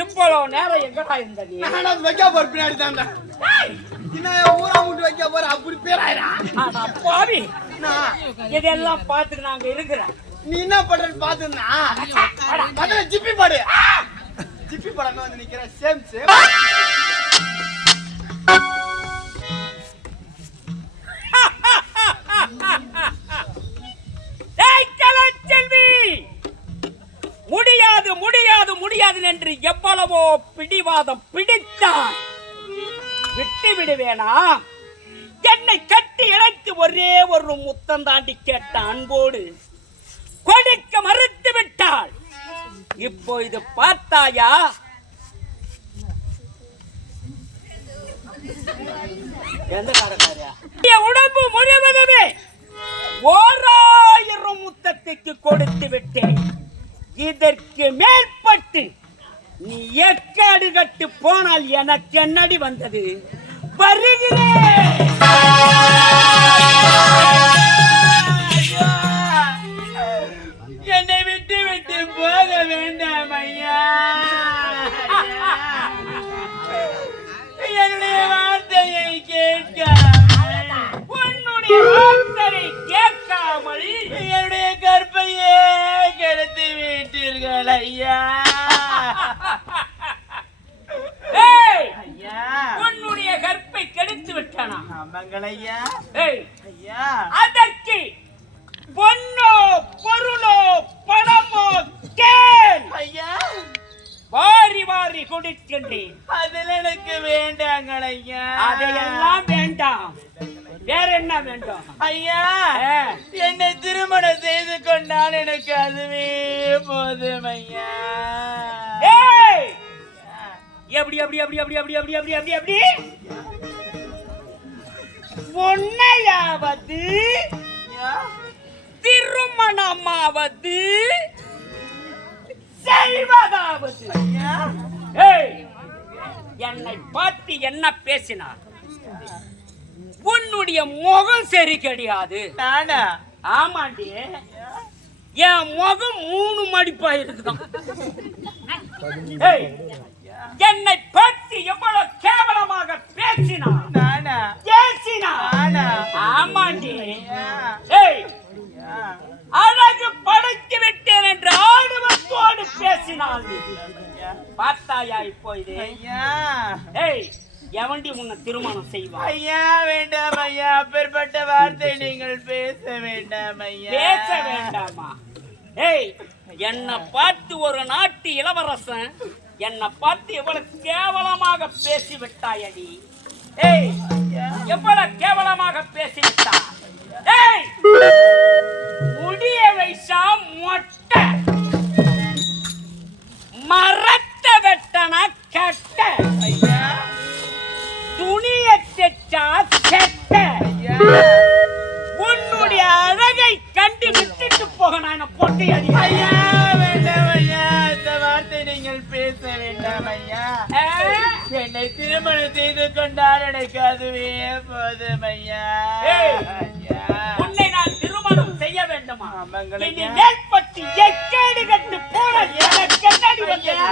இவ்வளவு நேரம் எங்கடா இருந்த நீ? நான் வைக்க போற பின்னாடி தான்டா. என்ன ஊரா முட்டு வைக்க போற அப்படி பேராயிரா? ஆனா பாவி இதெல்லாம் பார்த்துட்டு நாங்க இருக்கிறேன். நீ என்ன பண்றன்னு பாத்துனா முதல்ல ஜிப்பி பாடு. ஜிப்பி பாடாம வந்து நிக்கிற சேம் சேம். முடியாது முடியாது முடியாது என்று எவ்வளவோ பிடிவாதம் பிடித்தான். விட்டு விடுவேனா? என்னை கட்டி இணைத்து ஒரே ஒரு முத்தம் தாண்டி கேட்ட அன்போடு கொடுக்க மறுத்து விட்டாள். இப்போ இது பார்த்தாயா? எந்த காரக்காரியா? உடம்பு முழுவதுமே 1000 முத்தத்துக்கு கொடுத்து விட்டேன். இதற்கு மேற்பட்டு நீ எக்காடு கட்டு போனால் எனக்கு என்னடி வந்தது? வருகிறேன். என்னை விட்டு விட்டு போக வேண்டாம் ஐயா. என்னுடைய வார்த்தையை கேட்காமல், உன்னுடைய வார்த்தையை கேட்காமல் என்னுடைய கற்பையே கெடுத்து விட்டீர்கள் ஐயா. உன்னுடைய கற்பை கெடுத்து விட்டானா? ஆமாங்கள் ஐயா. ஐயா அதற்கு பொன்னோ பொருளோ பணமோ கேள் ஐயா. வாரி வாரி கொடுக்கின்றேன். அதில் எனக்கு வேண்டாங்கள் ஐயா. அதையெல்லாம் வேண்டாம். வேற என்ன வேண்டும் ஐயா? என்னை திருமணம் செய்து கொண்டால் எனக்கு அதுவே போதும் ஐயா. எப்படி எப்படி எப்படி எப்படி எப்படி எப்படி எப்படி எப்படி எப்படி உன்னையாவது திருமணமாவது செய்வதாவது என்னை பார்த்து என்ன பேசினார்? உன்னுடைய முகம் சரி கிடையாது. நானா? ஆமாண்டி, என் முகம் 3 மடிப்பா இருக்குதான். என்னை பார்த்து எவ்வளவு கேவலமாக பேசினார். நானா? பேசினார். ஆமாண்டி, அழகு படைத்து விட்டேன் என்று ஆர்வத்தோடு பேசினாள். பார்த்தாயா இப்போ இது? எவண்டி உன்னை திருமணம் செய்வா? ஐயா வேண்டாம் ஐயா. அப்பேற்பட்ட வார்த்தை நீங்கள் பேச வேண்டாம் ஐயா. பேச வேண்டாமா? என்னை பார்த்து ஒரு நாட்டு இளவரசன் என்னை பார்த்து எவ்வளவு கேவலமாக பேசிவிட்டாயடி. எவ்வளவு கேவலமாக பேசிவிட்டா. முடிய வைசா மொட்டை மரத்த வெட்டனா கட்ட துணிய தெச்சா செட்ட. உன்னுடைய அழகை கண்டு விட்டுட்டு போக நான் பொட்டி அடி. ஐயா வேண்டாம் ஐயா. இந்த வார்த்தை நீங்கள் பேச வேண்டாம் ஐயா. என்னை திருமணம் செய்து கொண்டால் எனக்கு அதுவே போதும் ஐயா. உன்னை நான் திருமணம் செய்ய வேண்டுமா? இனி மேற்பட்டு எக்கேடு கட்டு போன எனக்கு என்னடி வந்தது?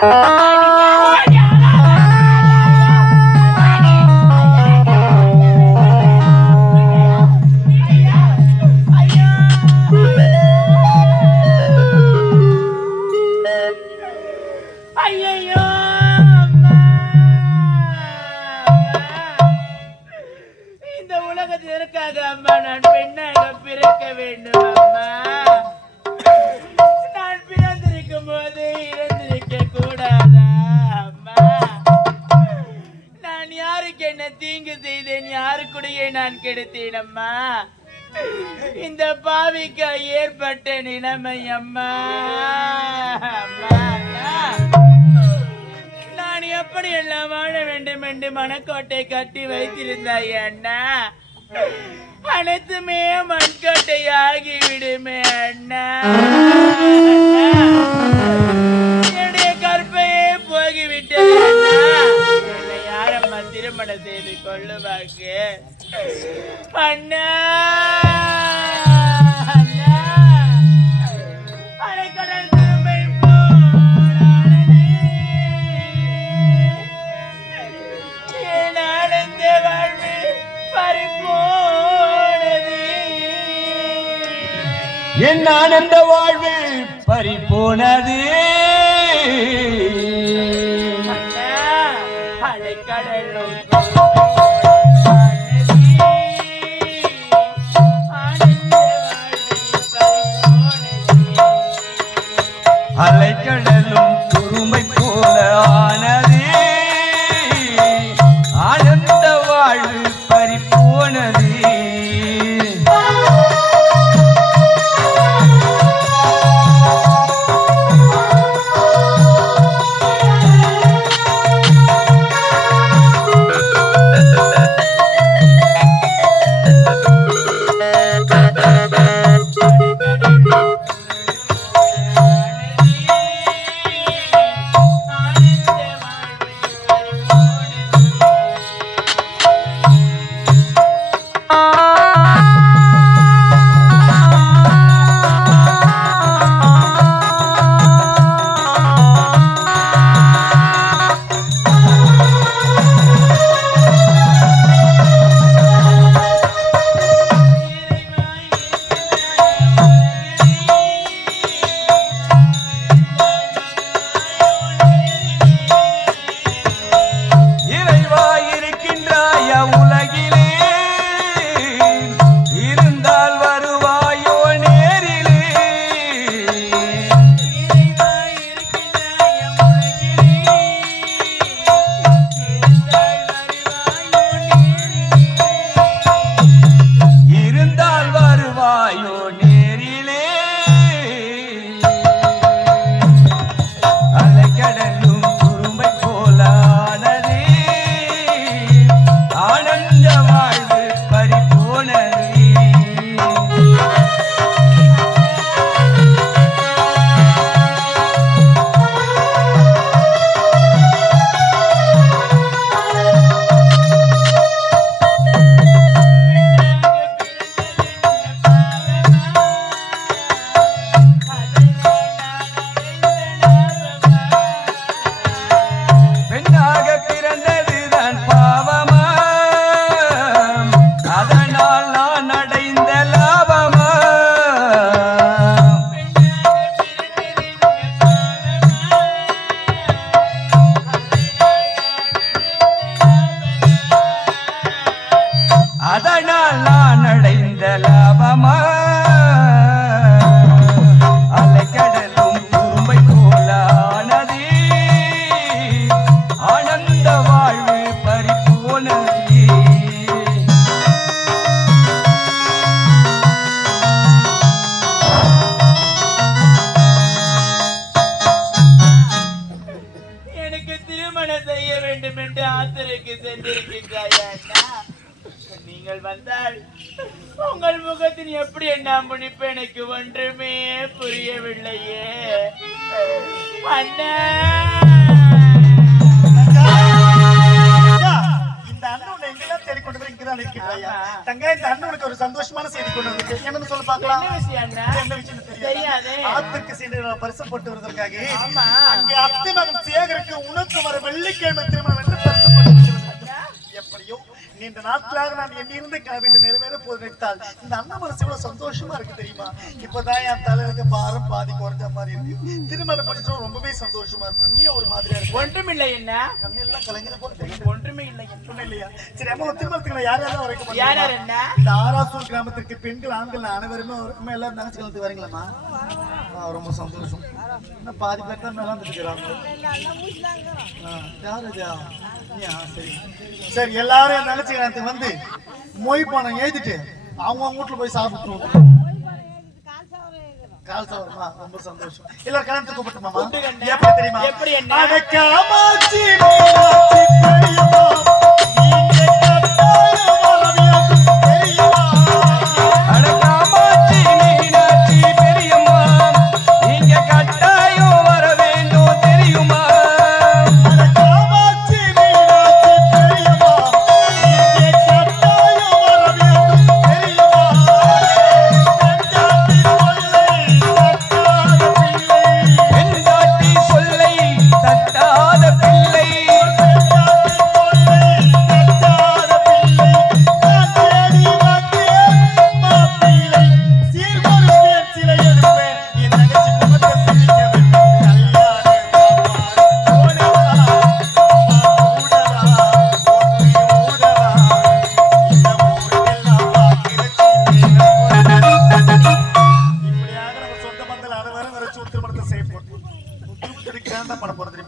ஐயோ இந்த உலகத்தில் இருக்காக அம்மா. நான் பெண்ணாக பிறக்க வேண்டும் அம்மா. நான் பிறந்திருக்கும் போது இறந்திருக்க கூடாதா அம்மா? நான் யாருக்கு என்ன தீங்கு செய்தேன்? யாருக்குடைய நான் கெடுத்தேன் அம்மா? இந்த பாவிக்கு ஏற்பட்ட நிலைமை அம்மா. நான் எப்படி எல்லாம் வாழ வேண்டும் என்று மனக்கோட்டை கட்டி வைத்திருந்தாய் அண்ணா. அனைத்துமே மண்கோட்டை ஆகிவிடுமே அண்ணா. என்னுடைய கற்பையே போகிவிட்டது அண்ணா. என்னை யாரம்மா திருமணம் செய்து கொள்ளுவாங்க அண்ணா? அண்ணா என் ஆனந்த வாழ்வு பறிபோனது அலைக்கடலும் குறும்பை போல ஆனது ஆனந்த வாழ்வு பறிபோனது அதனால் நான் அடைந்த லாபமா அலைக்கடலும் குறும்பை போலானது ஆனந்த வாழ்வு பறிபோனது எனக்கு திருமணம் செய்ய வேண்டும் என்று ஆத்திரைக்கு சென்றிருக்கின்றாயா? நீங்கள் வந்தால் உங்கள் முகத்தில் எப்படி என்ன முடிப்பு எனக்கு ஒன்றுமே புரியவில்லையே. அண்ணா, இந்த அண்ணன் எங்கெல்லாம் தேடி கொண்டு வந்து இங்கதான் இருக்கிறாயா? தங்க, இந்த அண்ணனுக்கு ஒரு சந்தோஷமான செய்தி கொண்டு வந்து என்னன்னு சொல்ல பார்க்கலாம். என்ன விஷயம் அண்ணா? என்ன விஷயம் தெரியாது. ஆத்துக்கு சென்று பரிசு போட்டு வருவதற்காக அங்கே அத்தை மகன் சேகருக்கு உனக்கு வர வெள்ளிக்கிழமை திருமணம் என்று பரிசு போட்டு எப்படியோ நீண்ட நாட்களாக நான் எண்ணிருந்து கிளம்பிட்டு நிறைவேற போது நினைத்தால் இந்த அண்ணன் மனசு எவ்வளவு சந்தோஷமா இருக்கு தெரியுமா? இப்பதான் என் தலைவருக்கு பாரம் பாதி குறைஞ்ச மாதிரி இருக்கு. திருமணம் பண்ணிட்டு ரொம்பவே சந்தோஷமா இருக்கும். நீ ஒரு மாதிரியா இருக்கு. ஒன்றுமில்லை என்ன கண்ணெல்லாம் கலைஞர போட்டு ஒன்றுமே இல்லை. ஒண்ணும் இல்லையா? சரி, அம்மா திருமணத்துக்கு யார் யாரும் வரைக்கும் யார் யார் என்ன? இந்த ஆராசூர் கிராமத்திற்கு பெண்கள் ஆண்கள் அனைவருமே எல்லாரும் நினைச்சு கலந்து வரீங்களாமா? ரொம்ப சந்தோஷம். இன்னும் பாதி பேர் தான் மேல வந்துருக்கிறாங்க. சரி சரி, எல்லாரும் நினைச்சு கலந்து வந்து மொய் பணம் எழுதிட்டு அவங்க வீட்டுல போய் சாப்பிட்டுருவோம். கால் சாவரமா? ரொம்ப சந்தோஷம். எல்லாரும் கலந்து கூப்பிட்டுமாமா? எப்படி தெரியுமா? எப்படி என்ன? அடக்காமாச்சி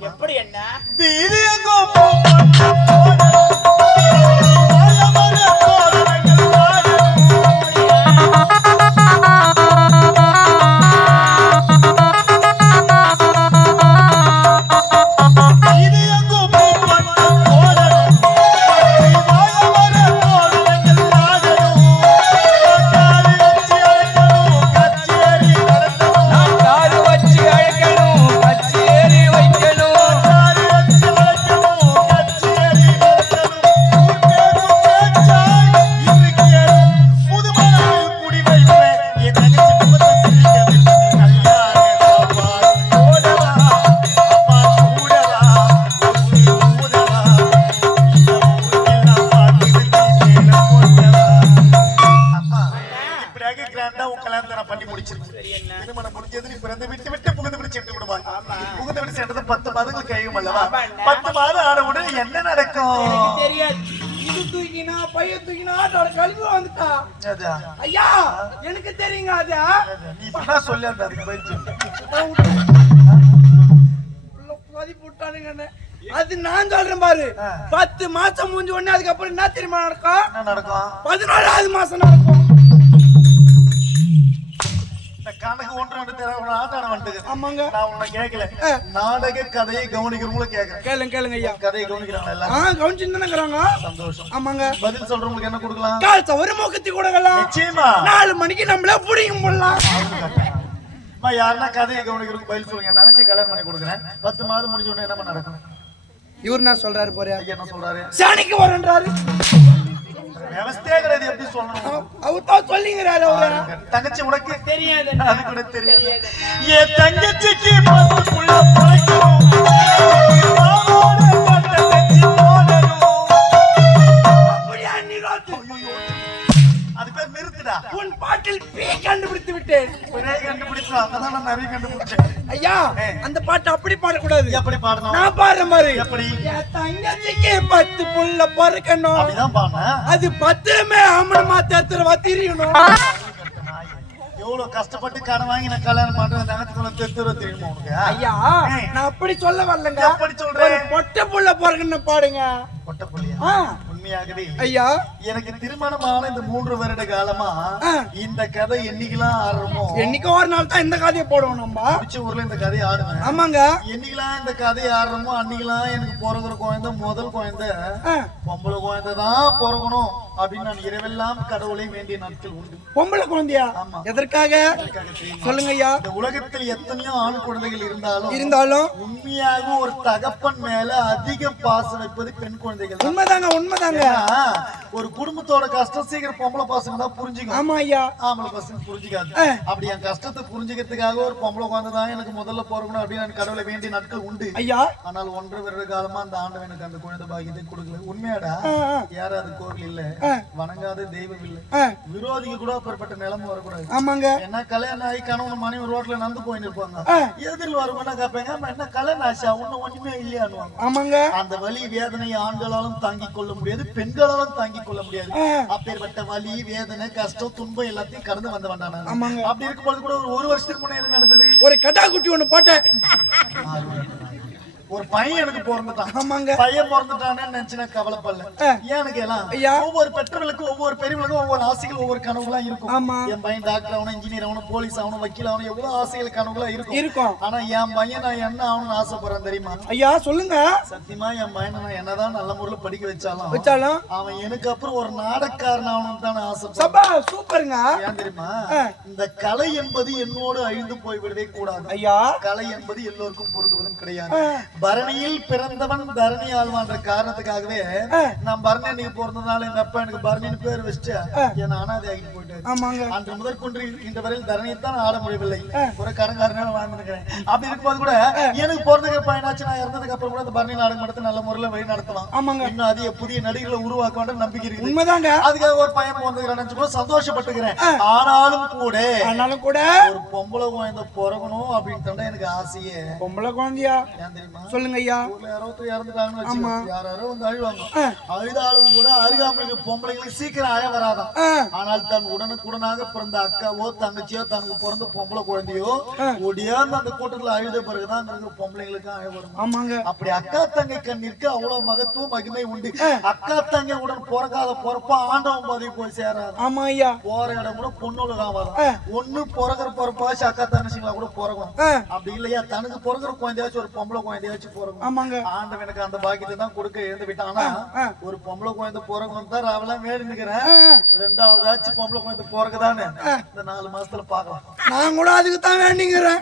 எப்படி என்ன வீதி எங்கும் பூப்பட்டு போடணும். வாழமர தோரணங்கள் வாழணும். வீதி எங்கும் பூப்பட்டு போடணும். வாழமர தோரணங்கள் வாழணும். காரி வச்சு அழைக்கணும், கச்சேரி நடத்தணும். நான் காரு வச்சு அழைக்கணும், கச்சேரி வைக்கணும். காரி வச்சு அழைக்கணும், கச்சேரி நடத்தணும். ஊர் பேரும் பேச்சாய் இருக்கணும். புதுமணத்தில் குடி வைப்பேன். என் தங்கச்சி முகத்தை சிரிக்க வைப்பேன். கல்யாண சாப்பாடு போடவா, அம்மா கூடவா, ஊசி ஊதவா. இந்த ஊருக்கெல்லாம் பாட்டு வச்சு மேல போட்டவா. அம்மா, இப்படியாக கிராண்டா உன் கல்யாணத்தை நான் பண்ணி முடிச்சிருக்கேன். திருமணம் முடிஞ்சது நீ பிறந்து விட்டு விட்டு புகுந்து விட்டு சென்று விடுவாங்க. புகுந்து விட்டு சென்றது 10 மாதங்கள் கையும் அல்லவா? 10 மாதம் ஆன உடனே என்ன நடக்கும்? தெரியாது இது தூக்கினா பையன் தூக்கினா அதோட கல்வி வந்துட்டா அதா, ஐயா எனக்கு தெரியுங்க அது நீ சொன்னா சொல்லு, அந்த அதுக்கு பதில் சொல்லு. பதிப்பு விட்டானுங்க அது நான் சொல்றேன் பாரு 10 மாசம் முடிஞ்ச உடனே அதுக்கப்புறம் என்ன தெரியுமா நடக்கும் என்ன நடக்கும்? 14வது மாசம் நடக்கும் இந்த கணக்கு ஒன்று ரெண்டு தர ஒரு ஆட்டான வந்துட்டு ஆமாங்க நான் உன்னை கேட்கல. நாடக கதையை கவனிக்கிறவங்களும் கேட்கறேன். கேளுங்க ஐயா கதையை கவனிக்கிறாங்க எல்லாம். கவனிச்சுருந்தாங்கிறாங்க சந்தோஷம். ஆமாங்க பதில் சொல்றவங்களுக்கு என்ன கொடுக்கலாம்? காலத்தை ஒரு மூக்கத்தி கூடலாம் நிச்சயமா 4 மணிக்கு நம்மள புடியும் போடலாம் அம்மா, யாருன்னா கதையை கவனிக்கிறவங்க பதில் சொல்லுங்க. நினைச்சு கல்யாணம் பண்ணி கொடுக்குறேன். 10 மாதம் முடிஞ்ச உடனே என்ன நடக்கும்? இவர் என்ன சொல்றாரு போறியா ஐயா என்ன சொல்றாரு? சாணிக்கு வரன்றாரு விவசாய கிடையாது, எப்படி சொல்லணும்? அவர் தான் சொல்லிங்கிறாரு அவரு தங்கச்சி உனக்கு தெரியாது அது கூட தெரியாது. என் தங்கச்சிக்கு 10 புள்ள பிறக்கணும். மாமோட பட்ட தச்சு போடணும். அப்படியா நிரோத்து அது பேர் நிறுத்துடா. உன் பாட்டில் பீ கண்டுபிடித்து விட்டேன் ஒரே கண்டுபிடிச்சா அதான் நான் நிறைய கண்டுபிடிச்சேன். ஐயா அந்த பாட்டு அப்படி பாடக்கூடாது எப்படி பாடணும்? நான் பாடுறேன் பாரு எப்படி? என் தங்கச்சிக்கு 10 புள்ள பிறக்கணும் அப்படிதான் பாடுனேன். அது 10மே ஆம்பளமா தேத்துறவா திரியணும் எவ்வளவு கஷ்டப்பட்டு கடன் வாங்கி நான் கல்யாணம் பண்றேன். தங்கத்துக்குள்ள தெத்துற தெரியுமா உனக்கு? ஐயா நான் அப்படி சொல்ல வரலங்க எப்படி சொல்றேன்? ஒரு பொட்டை புள்ள பிறக்கணும் பாடுங்க பொட்ட புள்ளியா? ஆ, உண்மையாகவே ஐயா எனக்கு திருமணமான இந்த 3 வருட காலமா இந்த கதை என்னைக்கெல்லாம் ஆடுறோமோ என்னைக்கு ஒரு நாள் தான் இந்த கதையை போடுவோம் நம்ம பிடிச்ச ஊர்ல இந்த கதையை ஆடுவேன். ஆமாங்க என்னைக்கெல்லாம் இந்த கதையை ஆடுறோமோ அன்னைக்கெல்லாம் எனக்கு பிறகுற குழந்தை முதல் குழந்தை ஆ, பொம்பளை குழந்தை தான் பிறக்கணும் அப்படின்னு நான் இரவெல்லாம் கடவுளை வேண்டிய நாட்கள் உண்டு. பொம்பளை குழந்தையா ஆமா. எதற்காக எனக்காக தெரியுமா? சொல்லுங்க ஐயா இந்த உலகத்தில் எத்தனையோ ஆண் குழந்தைகள் இருந்தாலும் இருந்தாலும் உண்மையாக ஒரு தகப்பன் மேல அதிக பாசம் வைப்பது பெண் குழந்தைகள் தான். உண்மைதாங்க ஏன்னா, ஒரு குடும்பத்தோட கஷ்டம் சீக்கிரம் பொம்பளை பசங்க தான் புரிஞ்சுக்கும். ஆமா ஐயா ஆம்பளை பசங்க புரிஞ்சுக்காது. அப்படி என் கஷ்டத்தை புரிஞ்சுக்கிறதுக்காக ஒரு பொம்பளை குழந்தை தான் எனக்கு முதல்ல பிறக்கணும் அப்படின்னு நான் கடவுளை வேண்டிய நாட்கள் உண்டு. ஐயா ஆனால் 1.5 வருட காலமா அந்த ஆண்டவன் எனக்கு அந்த குழந்தை பாக்கியத்தை கொடுக்கல. உண்மையாடா? யாராவது கோவில் இல்ல, வணங்காத தெய்வம் இல்ல, விரோதிக்கு கூட அப்பேற்பட்ட நிலைமை வரக்கூடாது. ஆமாங்க என்ன கல்யாணம் ஆகி கணவன் மனைவி ரோட்ல நடந்து போயிட்டு இருப்பாங்க. எதிரில் வருவோம்னா கேட்பாங்க, "அம்மா, என்ன கல்யாணம் ஆச்சா? ஒண்ணும் ஒண்ணுமே இல்லையான்னு." ஆமாங்க அந்த வலி வேதனை ஆண்களாலும் தாங்கிக் கொள்ள முடியாது, பெண்களாலும் தாங்கிக் கொள்ள முடியாது. அப்பேற்பட்ட வலி வேதனை கஷ்டம் துன்பம் எல்லாத்தையும் கடந்து வந்த வேண்டாம். ஆமாங்க அப்படி இருக்கும்போது கூட ஒரு வருஷத்துக்கு முன்னே என்ன நடந்தது? ஒரு கடா குட்டி ஒண்ணு போட்டேன் ஒரு பையன் எனக்கு பிறந்துட்டான். ஆமாங்க பையன் பிறந்துட்டானே நினைச்சு நான் கவலைப்படல. ஏன்னு கேளா, ஐயா ஒவ்வொரு பெற்றவர்களுக்கும் ஒவ்வொரு பெரியவர்களுக்கும் ஒவ்வொரு ஆசைகள் ஒவ்வொரு கனவுகளா இருக்கும். ஆமா என் பையன் டாக்டர் ஆகணும், இன்ஜினியர் ஆகணும், போலீஸ் ஆகணும், வக்கீல் ஆகணும், எவ்வளவு ஆசைகள் கனவுகளா இருக்கும். இருக்கும் ஆனா என் பையன் நான் என்ன ஆகணும்னு ஆசைப்படுறேன் தெரியுமா? ஐயா சொல்லுங்க சத்தியமா என் பையனை நான் என்னதான் நல்ல முறையில் படிக்க வச்சாலும் அவன் எனக்கு அப்புறம் ஒரு நாடகக்காரன் ஆகணும்னு தான் ஆசைப்படுறேன். சபா சூப்பருங்க. ஏன் தெரியுமா? இந்த கலை என்பது என்னோடு அழிந்து போய்விடவே கூடாது. ஐயா கலை என்பது எல்லோருக்கும் பொருந்துவதும் கிடையாது. பரணியில் பிறந்தவன் தரணி ஆழ்வான்ற காரணத்துக்காகவே நான் பரணி அன்னைக்கு பிறந்ததுனால எங்க அப்பா எனக்கு பரணின்னு பேர் வச்சுட்டு என் அனாதை ஆகிட்டு போயிட்டாரு. ஆமாங்க அன்று முதற்கொண்டு இந்த வரையில் தரணியைத்தான் ஆட முடியவில்லை. ஒரு கடன்காரனால வாழ்ந்துருக்கிறேன். அப்படி இருக்கும்போது கூட எனக்கு பிறந்ததுக்கு பையனாச்சு நான் இறந்ததுக்கு அப்புறம் கூட அந்த பரணி நாடகம் நடத்த நல்ல முறையில் வழி நடத்தலாம். ஆமாங்க இன்னும் அதிக புதிய நடிகர்களை உருவாக்க வேண்டும் நம்பிக்கை இருக்குது. உண்மைதாங்க. அதுக்காக ஒரு பையன் பிறந்துக்கிறான்னு கூட சந்தோஷப்பட்டுக்கிறேன். ஆனாலும் கூட கூட ஒரு பொம்பளை குழந்தை பிறக்கணும் அப்படின்னு எனக்கு ஆசையே. பொம்பளை குழந்தையா ஏன் தெரியுமா? சொல்லுங்க ஐயா. ஊர்ல யாரோ ஒருத்தர் இறந்துட்டாங்கன்னு வச்சுக்கோங்க, யாரோ வந்து அழுவாங்க. அழுதாலும் கூட அருகாமையில் பொம்பளைங்களுக்கு சீக்கிரம் அழ வராதான். ஆனால் தன் உடனுக்குடனாக பிறந்த அக்காவோ தங்கச்சியோ தனக்கு பிறந்த பொம்பளை குழந்தையோ ஒடியாந்து அந்த கூட்டத்துல அழுத பிறகுதான் அங்க இருக்கிற பொம்பளைங்களுக்கு அழ வரும். ஆமாங்க. அப்படி அக்கா தங்கை கண்ணிற்கு அவ்வளவு மகத்துவம் மகிமை உண்டு. அக்கா தங்கை உடன் பிறக்காத பிறப்ப ஆண்டவன் பதவி போய் சேராது. ஆமா ஐயா. போற இடம் கூட பொண்ணுலகம் வரும். ஒண்ணு பிறகுற பிறப்பாச்சு அக்கா தங்கச்சிங்களா கூட பிறகும். அப்படி இல்லையா தனக்கு பிறகுற குழந்தையாச்சும் ஒரு பொம்பளை குழந்தையாச்சும் பிறகும். ஆமாங்க. ஆண்டவன் எனக்கு அந்த பாக்கியத்தை தான் கொடுக்க எழுந்து விட்டான். ஆனா ஒரு பொம்பளை குழந்தை பிறகும் தான் அவெல்லாம் வேடி நிக்கிறேன். ரெண்டாவதாச்சும் பொம்பளை குழந்தை பிறகுதானே இந்த 4 மாசத்துல பாக்கலாம். நான் கூட அதுக்கு தான் வேண்டிங்கிறேன்.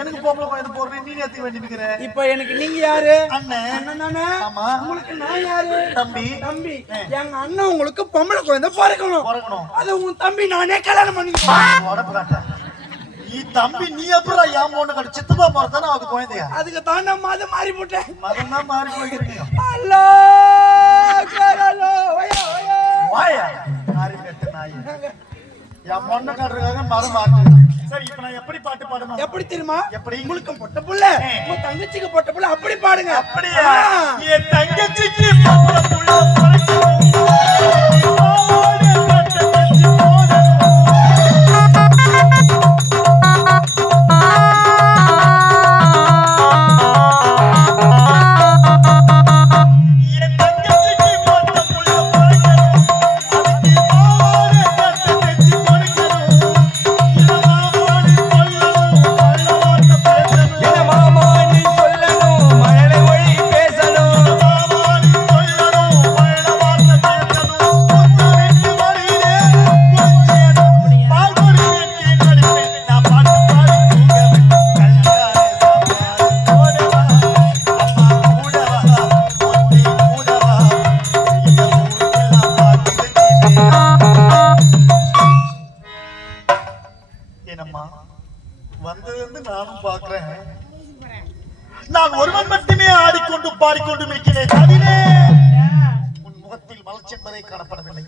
எனக்கு பொம்பளை குழந்தை போறேன், நீ எத்தி வேண்டி நிக்கிற. இப்ப எனக்கு நீங்க யாரு? அண்ணன். அண்ணன் தானே? ஆமா. உங்களுக்கு நான் யாரு? தம்பி. தம்பி. எங்க அண்ணன் உங்களுக்கு பொம்பளை குழந்தை பிறக்கணும். அது உன் தம்பி நானே கல்யாணம் பண்ணிக்கிறேன். உடம்பு காட்ட நீ தம்பி நீ அப்புறம் என் பொண்ணு கட்டு சித்தப்பா போறதானே அவருக்கு குழந்தையா? அதுக்கு தான் நான் மதம் மாறி போட்டேன். மதம் தான் மாறி போயிருக்கீங்க. அல்லோ கரலோ வயா வயா வாயா நாரி கட்டு நாய். என் பொண்ணு கட்டுறதுக்காக மதம் மாறி. சரி இப்ப நான் எப்படி பாட்டு பாடணும்? எப்படி தெரியுமா? எப்படி? உங்களுக்கு பொட்ட புள்ள, உங்க தங்கச்சிக்கு பொட்ட புள்ள அப்படி பாடுங்க. அப்படியா? என் தங்கச்சிக்கு பொட்ட புள்ள பிறக்கணும். நான் ஒருவன் மட்டுமே ஆடிக்கொண்டு பாடிக்கொண்டு இருக்கிறேன். தவிரே உன் முகத்தில் மலர்ச்சி என்பதை காணப்படவில்லை.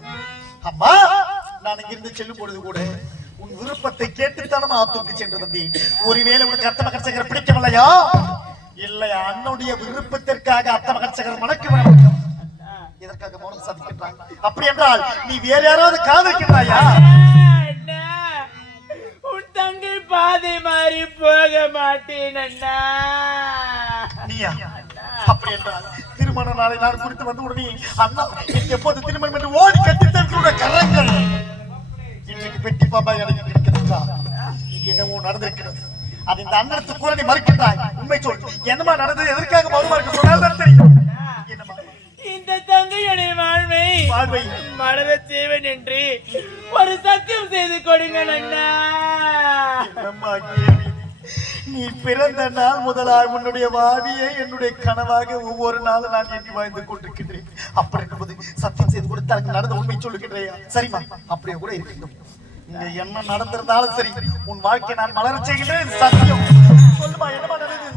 அம்மா நான் இங்கிருந்து செல்லும் பொழுது கூட உன் விருப்பத்தை கேட்டுத்தான் ஆத்தூக்கு சென்று வந்தேன். ஒருவேளை உனக்கு அத்த மகன் சகர் பிடிக்கவில்லையா? இல்லையா அண்ணுடைய விருப்பத்திற்காக அத்த மகன் சகர் மணக்க வேண்டும். இதற்காக மௌனம் சாதிக்கின்றாய். அப்படி என்றால் நீ வேற யாராவது காதலிக்கின்றாயா? தங்கை பாதை மாறி போக மாட்டேன் அண்ணா. நீயா? அப்படி என்றால் திருமண நாளை நான் குறித்து வந்து உடனே அண்ணா எப்போது திருமணம் என்று ஓடி கட்டித்தன்களுடைய கரங்கள் இன்றைக்கு பெட்டி பாப்பா எனக்கு கிடைக்கிறதா? இங்க என்னவோ நடந்திருக்கிறது. அது இந்த அண்ணனுக்கு கூட நீ மறுக்கின்றாய். உண்மை சொல், என்னமா நடந்தது? எதற்காக மறுமாறு சொன்னால் தெரியும். என்னமா? இந்த தங்கையுடைய வாழ்வை மலர செய்வன் என்று ஒரு சத்தியம் செய்து கொடுங்க அண்ணா. நீ பிறந்த நாள் முதலாக உன்னுடைய வாழ்வியை என்னுடைய கனவாக ஒவ்வொரு நாளும் நான் எண்ணி வாழ்ந்து கொண்டிருக்கின்றேன். அப்படி இருக்கும்போது சத்தியம் செய்து கொடுத்து எனக்கு நடந்த உண்மை சொல்லுகின்றையா? சரிமா, அப்படியே கூட இருக்கட்டும். இங்க என்ன நடந்திருந்தாலும் சரி உன் வாழ்க்கை நான் மலர செய்கின்றேன். சத்தியம் சொல்லுமா, என்னமா நடந்தது?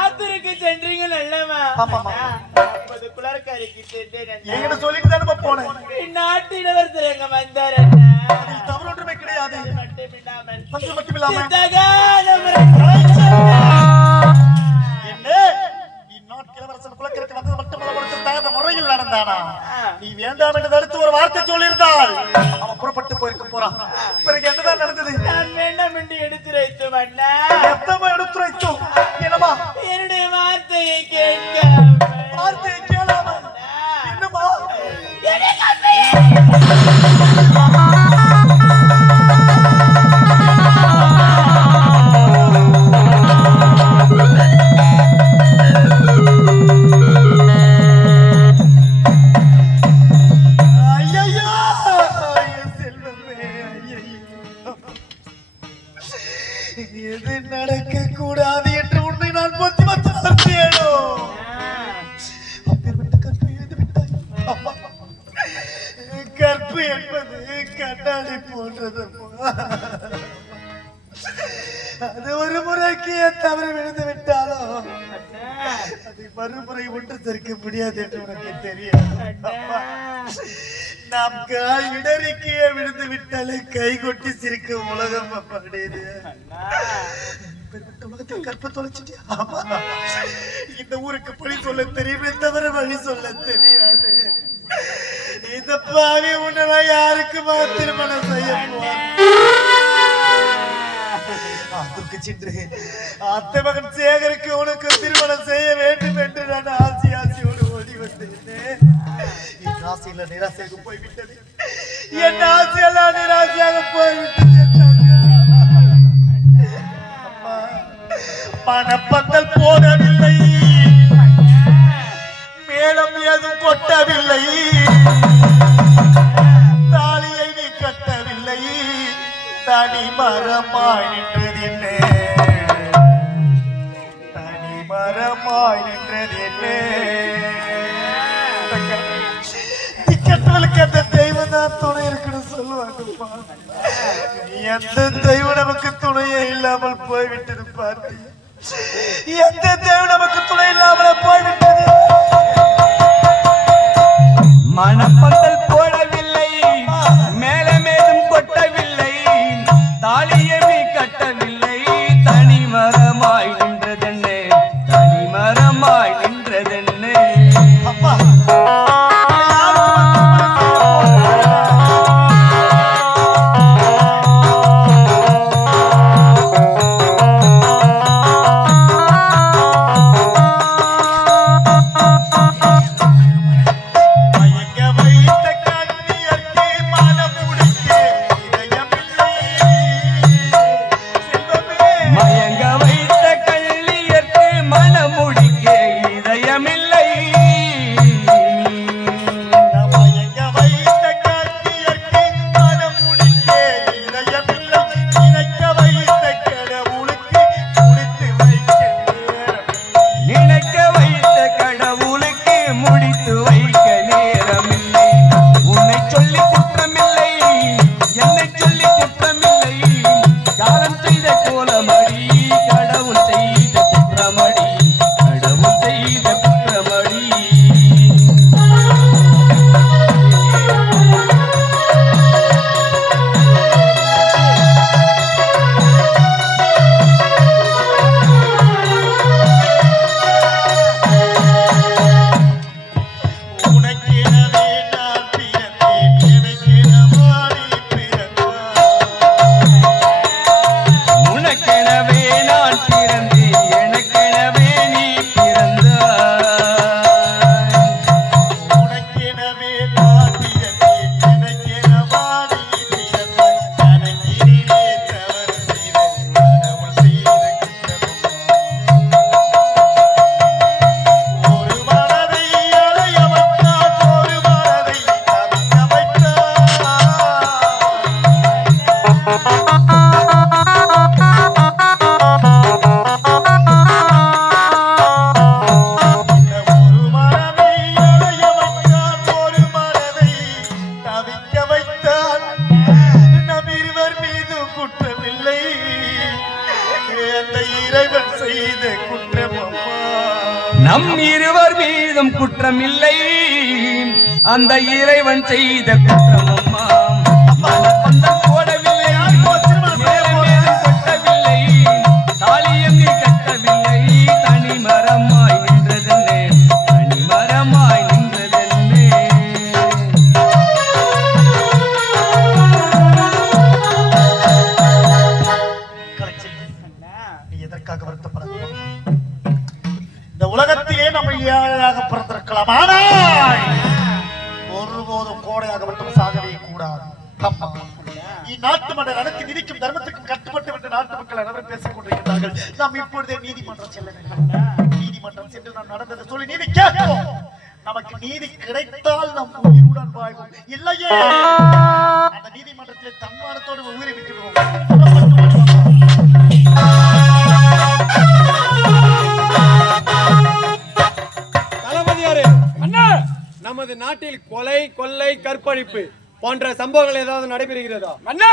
ஆத்தருக்கு சென்றீங்க நல்லமா? ஆமாமா. குளர்காரிக்கு சென்றேன். என்கிட்ட சொல்லிட்டு தானே போனேன். நாட்டு இளவரசர் எங்க வந்தார் அண்ணா. தவறு ஒன்றுமே கிடையாது. மட்டும் இல்லாமல் இளவரசன் குலக்கரைக்கு வந்தது மட்டுமல்ல, ஒருத்தர் தகுந்த முறையில் நடந்தானா? நீ வேண்டாம் என்று தடுத்து ஒரு வார்த்தை சொல்லியிருந்தால் அவன் புறப்பட்டு போயிருக்க போறான். பிறகு என்னதான் நடந்தது? நான் வேண்டாம் என்று எடுத்துரைத்தோம் அண்ணா. எத்தமா எடுத்துரைத்தோம்? என்னமா? என்னுடைய வார்த்தையை கேட்க வார்த்தையை கேளாம என்னமா? எது நடக்க கூடாது என்று உன்னை நான் பத்தியேனோ? அப்பேற்பட்ட கற்பு எழுந்து விட்டாய். கற்பு என்பது கண்ணாடி போன்றது. அது ஒரு முறைக்கு தவறு விழுந்து விட்டாலோ அதை மறுமுறை ஒன்று தடுக்க முடியாது என்று உனக்கு தெரியும். நாம் கால் இடறிக்கையே விழுந்து விட்டாலே கை கொட்டி சிரிக்கும் உலகம் அப்படியது. உலகத்தில் கற்ப தொலைச்சிட்டியா? இந்த ஊருக்கு பழி சொல்ல தெரியுமே தவிர வழி சொல்ல தெரியாது. இந்த பாவி உன்னை யாருக்குமா திருமணம் செய்ய அதற்கு சென்று அத்தை மகன் சேகருக்கு உனக்கு திருமணம் செய்ய வேண்டும் என்று நான் ஆசையோடு ஓடி வந்தேன். என் ஆசையில நிராசையாக போய்விட்டது. என் ஆசையெல்லாம் நிராசையாக போய்விட்டது. பணப்பந்தல் போடவில்லை, மேலும் எதுவும் கொட்டவில்லை, தாலியை நீ கட்டவில்லை, தனி மரமாய் நின்றது என்ன, தனி மரமாய் நின்றது என்ன. திக்கற்றவளுக்கு அந்த தெய்வம் தான் துணை இருக்குன்னு சொல்லுவாங்கப்பா. எந்த தெய்வம் நமக்கு துணையே இல்லாமல் போய்விட்டது பார்த்து, எந்த தெய்வம் நமக்கு துணை இல்லாமல் போய்விட்டது. மணப்பந்தல் போடவில்லை, மேலே மேலும் கொட்டவில்லை, தாலியை கட்டவில்லை, தனி மரமாய் நின்றதென்ன, தனி மரமாய் நின்றதென்ன. அப்பா நம் இருவர் மீதும் குற்றமில்லை, அந்த இறைவன் செய்த குற்றம் அம்மா. மணப்பந்தல் போடவில்லை, மேலே மேலும் கொட்டவில்லை, தாலியும் நீ கட்டவில்லை, தனி மரமாய் நின்றதென்னே, தனி மரமாய் நின்றதென்னே. நீ எதற்காக வருத்தப்பட? இந்த உலகத்திலே நம்ம ஏழையாக பிறந்திருக்கலாம், ஆனால் ஒருபோதும் கோடையாக மட்டும் சாகவே கூடாது. இந்நாட்டு மன்னர் அடக்கி நிதிக்கும் தர்மத்துக்கும் கட்டுப்பட்டு விட்டு நாட்டு மக்கள் அனைவரும் பேசிக் கொண்டிருக்கிறார்கள். நாம் இப்பொழுதே நீதிமன்றம் செல்ல வேண்டும். நீதிமன்றம் சென்று நாம் நடந்ததை சொல்லி நீதி கேட்போம். நமக்கு நீதி கிடைத்தால் நம் உயிருடன் வாழ்வோம், இல்லையே அந்த நீதிமன்றத்திலே தன்மானத்தோடு உயிரை விட்டுவிடுவோம். நமது நாட்டில் கொலை, கொள்ளை, கற்பழிப்பு போன்ற சம்பவங்கள் ஏதாவது நடைபெறுகிறதா? அண்ணா,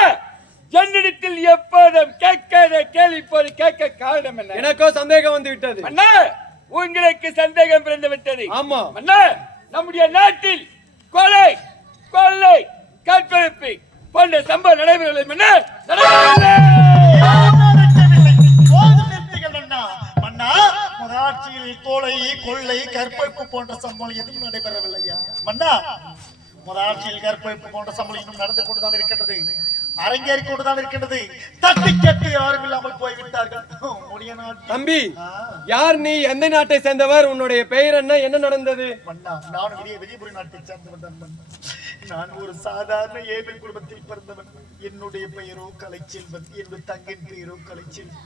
என்னிடத்தில் எப்போதும் கேட்காத கேள்வி இப்போது கேட்க காரணம் என்ன? எனக்கோ சந்தேகம் வந்து விட்டது. அண்ணா, உங்களுக்கு சந்தேகம் பிறந்து விட்டது. ஆமா அண்ணா, நம்முடைய நாட்டில் கொலை, கொள்ளை, கற்பழிப்பு போன்ற சம்பவம் நடைபெறவில்லை. மன்னா முதலாட்சியில் கொலை கொள்ளை கற்பழிப்பு போன்ற சம்பவம் எதுவும் நடைபெறவில்லையா மன்னா முதலாட்சியில் கற்பழிப்பு போன்ற சம்பவம் இன்னும் நடந்து கொண்டுதான் இருக்கின்றது அரங்கேறி கொண்டுதான் இருக்கின்றது தட்டி கேட்டு யாரும் இல்லாமல் போய்விட்டார்கள் தம்பி யார் நீ எந்த நாட்டை சேர்ந்தவர் உன்னுடைய பெயர் என்ன நடந்தது மன்னா நான் விஜயபுரி நாட்டை சேர்ந்தவன் தான் நான் ஒரு சாதாரண ஏழை குடும்பத்தில் பிறந்தவன் என்னுடைய பெயரோ கலைச்செல்வன் என்னுடைய தங்கின் பெயரோ கலைச்செல்வன்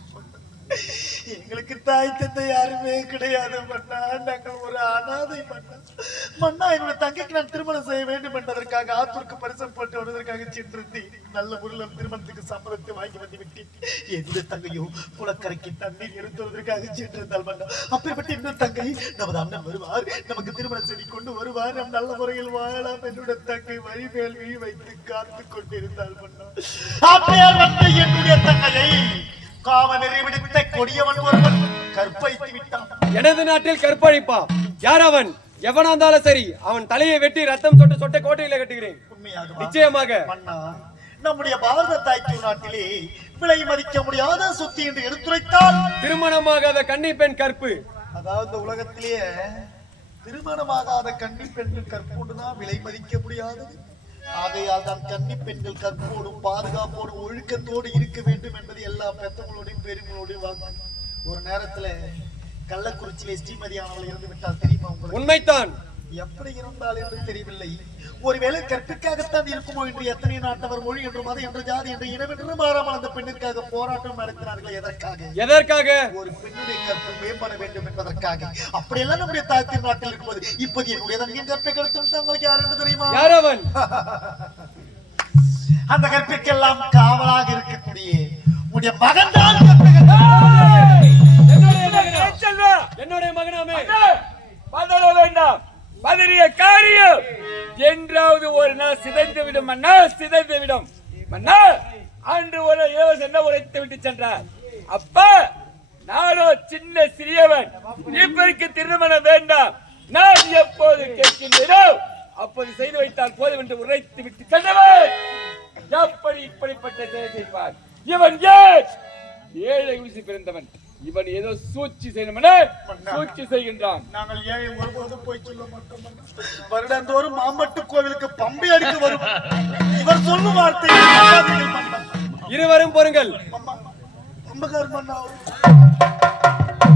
எங்களுக்கு தாய் தந்தை யாருமே கிடையாது மன்னா நாங்கள் ஒரு அனாதை மன்னா மன்னா என்னுடைய தங்கைக்கு நான் திருமணம் செய்ய வேண்டும் என்பதற்காக ஆத்தூருக்கு பரிசம் போட்டு வருவதற்காக சென்றிருந்தேன் நல்ல முறையில் திருமணத்துக்கு சம்மதத்தை வாங்கி வந்து விட்டேன் என்னுடைய தங்கையோ குளக்கரைக்கு தண்ணீர் எடுத்து வருவதற்காக சென்றிருந்தால் மன்னா அப்பேற்பட்ட இன்னொரு தங்கை நமது அண்ணன் வருவார் நமக்கு திருமணம் செய்து கொண்டு வருவார் நம் நல்ல முறையில் வாழலாம் என்னுடைய தங்கை வழிவேல்வி வைத்து காத்து கொண்டிருந்தால் மன்னா அப்பேர் வந்து என்னுடைய தங்கையை காமவெறி விடுத்த கொடியவன் ஒருவன் கற்பழித்து விட்டான் எனது நாட்டில் கற்பழிப்பா யார் அவன் எவனா இருந்தாலும் சரி அவன் தலையை வெட்டி ரத்தம் சொட்ட சொட்ட கோட்டையில கட்டுகிறேன் உண்மையாக நிச்சயமாக மன்னா நம்முடைய பாரத தாய்க்கு நாட்டிலே விலை மதிக்க முடியாத சொத்து என்று எடுத்துரைத்தால் திருமணமாகாத கன்னி பெண் கற்பு அதாவது உலகத்திலேயே திருமணமாகாத கன்னி பெண்கள் கற்போடுதான் விலை மதிக்க முடியாதது ஆகையால் தான் கன்னி பெண்கள் கற்போடும் பாதுகாப்போடும் ஒழுக்கத்தோடு இருக்க வேண்டும் என்பது எல்லா பெத்தவங்களோடையும் பெரியவங்களோடையும் வாங்க ஒரு நேரத்துல கள்ளக்குறிச்சியிலே ஸ்ரீமதியானவள் இருந்து விட்டால் தெரியுமா உங்களுக்கு உண்மைத்தான் எப்படி இருந்தால் என்று தெரியவில்லை ஒருவேளை கற்பிற்காகத்தான் இருக்குமோ என்று எத்தனை நாட்டவர் மொழி என்று மதம் என்று ஜாதி என்று இனம் என்று மாறாமல் அந்த பெண்ணிற்காக போராட்டம் நடத்தினார்கள் எதற்காக ஒரு பெண்ணுடைய கற்பு மேம்பட வேண்டும் என்பதற்காக அப்படியெல்லாம் நம்முடைய தாய் திருநாட்டில் இருக்கும்போது இப்போது என்னுடைய தங்கையின் கற்பை கருத்து தங்களுக்கு யார் என்று தெரியுமா யார் அவன் அந்த கற்பிற்கெல்லாம் காவலாக இருக்கக்கூடிய உடைய மகன் தான் என்னுடைய மகனாமே பதற வேண்டாம் பதறிய காரியம் என்றாவது ஒரு நாள் சிதைந்து விடும் மன்னா சிதைந்து விடும் மன்னா அன்று ஒரு யோசனை உரைத்து விட்டு சென்றார் அப்பா நானோ சின்ன சிறியவன் இப்படிக்கு திருமணம் வேண்டாம் நான் எப்போது கேட்கின்றேனோ அப்போது செய்து வைத்தால் போதும் என்று உரைத்து விட்டு சென்றவன் எப்படி இப்படிப்பட்ட செயல் செய்வார் இவன் ஏழை ஊசி பிறந்தவன் இவன் ஏதோ சூழ்ச்சி செய்யணும் சூழ்ச்சி செய்கின்றான் நாங்கள் ஏழை ஒருபோதும் போய் சொல்ல மாட்டோம் வருடந்தோறும் மாம்பட்டு கோவிலுக்கு பம்பை அடித்து வரும் இவர் சொல்லும் வார்த்தை இருவரும் பொறுங்கள்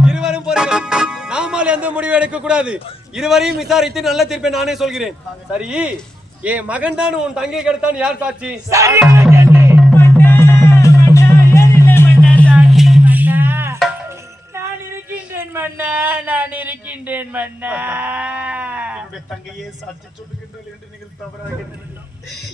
இருவரும் பொறுங்கள் நாமால் எந்த முடிவு எடுக்க கூடாது இருவரையும் விசாரித்து நல்ல தீர்ப்பை நானே சொல்கிறேன் சரி என் மகன் தான் உன் தங்கை கெடுத்தான் யார் சாட்சி நான் இருக்கின்றேன் மன்னா தங்கையே சாட்சி சொல்லுகின்றீர்கள் என்று நீங்கள் தவறாக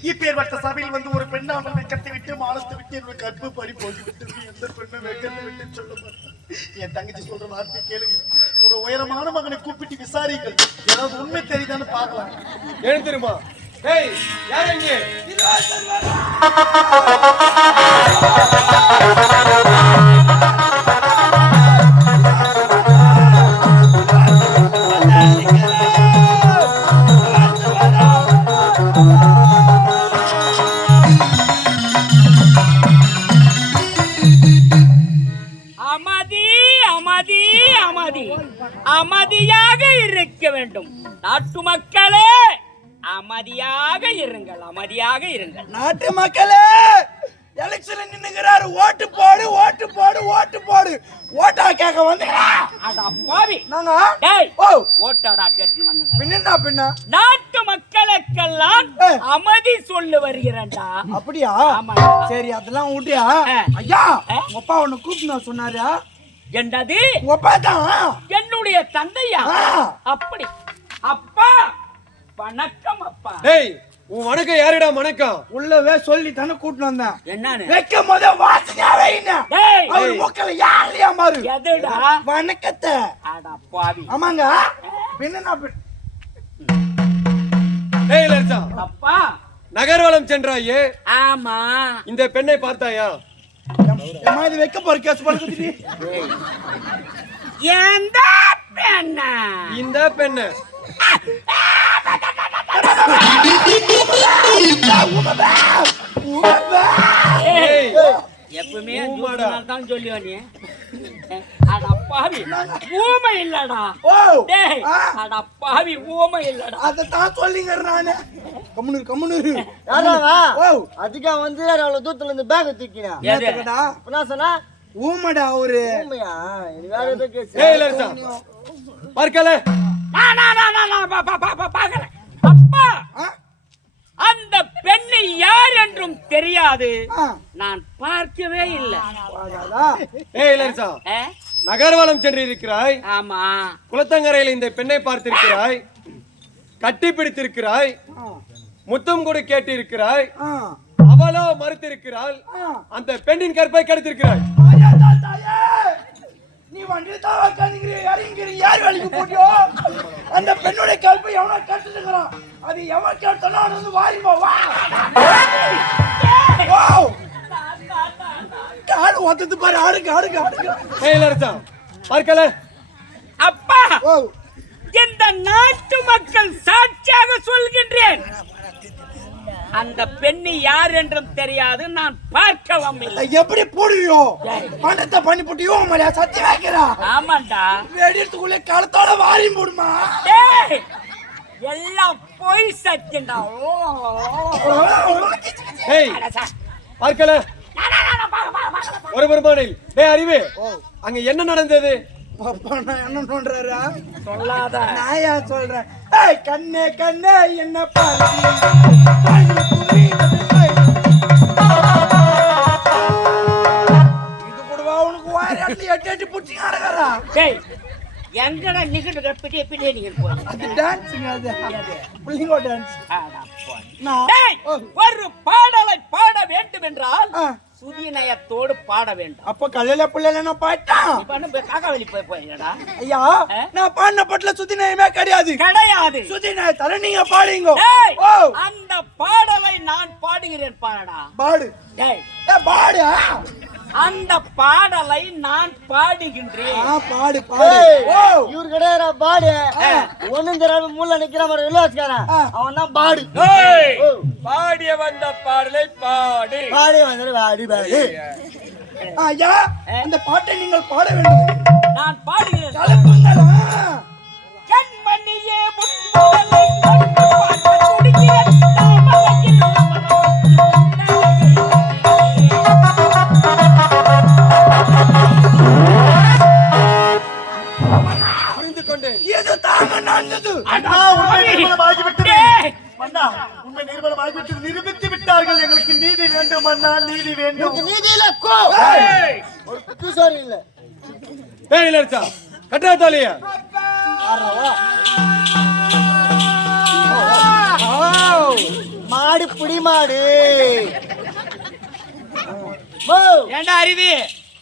இப்பேற்பட்ட சபையில் வந்து ஒரு பெண்ணாமல் வெக்கத்தை விட்டு மானத்தை விட்டு என்னுடைய கற்பு பறி போகிவிட்டு எந்த பெண்ணை வெக்கத்தை விட்டு சொல்ல மாட்டேன் என் தங்கச்சி சொல்ற வார்த்தை கேளுங்க உங்க உயரமான மகனை கூப்பிட்டு விசாரிங்கள் ஏதாவது உண்மை தெரியுதான்னு பார்க்கலாம் எழுந்திருமா யார் இங்கே அமைதியாக இருக்க வேண்டும் நாட்டு மக்களே அமைதியாக இருங்கள் அமைதியாக இருங்கள் நாட்டு மக்களே எலெக்ஷன்ல நின்னுங்கறாரு ஓட்டு போடு ஓட்டு போடு ஓட்டு போடு ஓட்டா கேக்க வந்தீங்களா அட பாவி நாங்க டேய் ஓ ஓட்டடா கேட்டு வந்தாங்க பின்னடா பின்ன நாட்டு மக்களுக்கெல்லாம் அமைதி சொல்ல வருகிறேன்டா அப்படியா சரி அதெல்லாம் ஊட்டியா ஐயா அப்பா உன்னை கூப்பிட்டு சொன்னாரா என்னது உங்க அப்பா தான் என்னுடைய தந்தையா அப்படி அப்பா வணக்கம் அப்பா டேய் உன் வணக்கம் யாருடா வணக்கம் உள்ளவே சொல்லி தானே கூட்டிட்டு வந்தேன் என்னன்னு வைக்கும் போதே வாசனையாவே இல்ல டேய் அவர் மூக்கல யாரையா மாறு எதுடா வணக்கத்தை அட பாவி ஆமாங்க பின்ன டேய் லர்சா அப்பா நகர்வலம் சென்றாயே ஆமா இந்த பெண்ணை பார்த்தாயா அம்மா இது வைக்க போற கேஸ் படுத்துடி எந்த பெண்ண இந்த பெண்ணு எப்பவுமே தான் சொல்லுவா நீ அட பாவி ஊமை இல்லடா ஓ டேய் ஆ. அட பாவி ஊமை இல்லடா அதத்தான் சொல்லிங்க நானு கம்முனு யாராவா ஓ அதுக்கா வந்து அவ்வளவு தூரத்துல இருந்து பேக் தூக்கினா ஏத்துக்கடா என்ன சொன்னா ஊமடா அவரு உண்மையா இது வேற ஏதோ கேஸ் ஏய் இளவரசா பார்க்கல பாக்கல அப்பா ஆ? அந்த பெண்ணை யார் என்றும் தெரியாது ஆ. நான் பார்க்கவே இல்லை வாடாடா. ஏய் இளவரசா ஆ? நகர்வலம் சென்று இருக்கிறாய் ஆமா குளத்தங்கரையில் இந்த பெண்ணை பார்த்திருக்கிறாய் கட்டி பிடித்திருக்கிறாய் ஆ. முத்தம் கூட கேட்டு இருக்கிறாய் ஆ. அவளோ மறுத்திருக்கிறாள் ஆ. அந்த பெண்ணின் கற்பை கெடுத்திருக்கிறாய் ஐயா, தாயே! நீ வண்டி தான் உட்காந்துக்கிறீ இறங்கிக்கிறீ யார் வேலைக்கு போட்டியோ அந்த பெண்ணுடைய கல்பை எவனோ கட்டுக்கிறான் அது எவன் கேட்டாலும் அவன் வந்து வாரிப்பா வா வாவ்! காடு ஒத்தது பாரு ஆடுங்க ஏய் இளவரசா பார்க்கல அப்பா ஓ இந்த நாட்டு மக்கள் சாட்சியாக சொல்கின்றேன் அந்த பெண்ணை யார் என்றும் தெரியாது நான் பார்க்கவும் இல்லை எப்படி போடுவியோ பணத்தை பண்ணி போட்டியோ மரியா சத்தி வைக்கிறா ஆமாண்டா வெடித்துக்குள்ளே களத்தோட வாரி போடுமா டேய் எல்லாம் பொய் சத்தியண்டா ஏய் பார்க்கல ஒரு பெருமானில் டேய் அறிவு அங்க என்ன நடந்தது அப்பா நான் என்ன பண்றாரா சொல்லாத நான் ஏன் சொல்றேன் ஏய் கண்ணே என்ன பாரு இது கூடவா உனக்கு வாரி எட்டு புடிச்சு ஆடுறா டேய் எங்கடா நிக்கிட்டு பிடியே நீங்க போய் அது டான்ஸிங் அது புள்ளிங்கோ டான்ஸ் நான் டேய் ஒரு பாடலை பாட வேண்டும் என்றால் ஆ, சுதிநயத்தோடு பாட வேண்டும் அப்ப கல்லையில பிள்ளைல நான் பாட்டான் இப்ப என்ன காக்காவலி போயிடா ஐயா நான் பாடின பாட்டுல சுத்தி நேயமே கிடையாது கிடையாது சுத்தி நாய தர நீங்க பாடுங்க டேய் ஓ அந்த பாடலை நான் பாடுகிறேன் பாடடா பாடு டேய் பாடு அந்த பாடலை நான் பாடுகின்றேன் பாடு ஓ இவரு கிடையாது பாடு ஒண்ணும் தெரியாம மூல நிக்கிற மாதிரி விளையாட்டுக்காரன் அவன் தான் பாடு ஏய், பாடிய வந்த பாடலை பாடு பாடி வந்து பாடி பாடி ஐயா அந்த பாட்டை நீங்கள் பாட வேண்டும் நான் பாடுகிறேன் கலப்புங்களா கண்மணியே முன்னுடலை கண்டு பார்க்க துடிக்கிற தாமரையில் புரிந்து கொண்டேன் இது தாங்க நடந்தது அண்ணா, உண்மை நிர்மலமாகிவிட்டது. டேய், அண்ணா, உண்மை நிர்மலமாகிவிட்டது. நிரூபித்து விட்டார்கள். எங்களுக்கு நீதி வேண்டும் அண்ணா, நீதி வேண்டும். நீதியில கோ ஒரு குத்துசாரி இல்ல ஏய் இளவரசா கட்டா தாலியா மாடு புடி மாடு மோ ஏண்டா அறிவி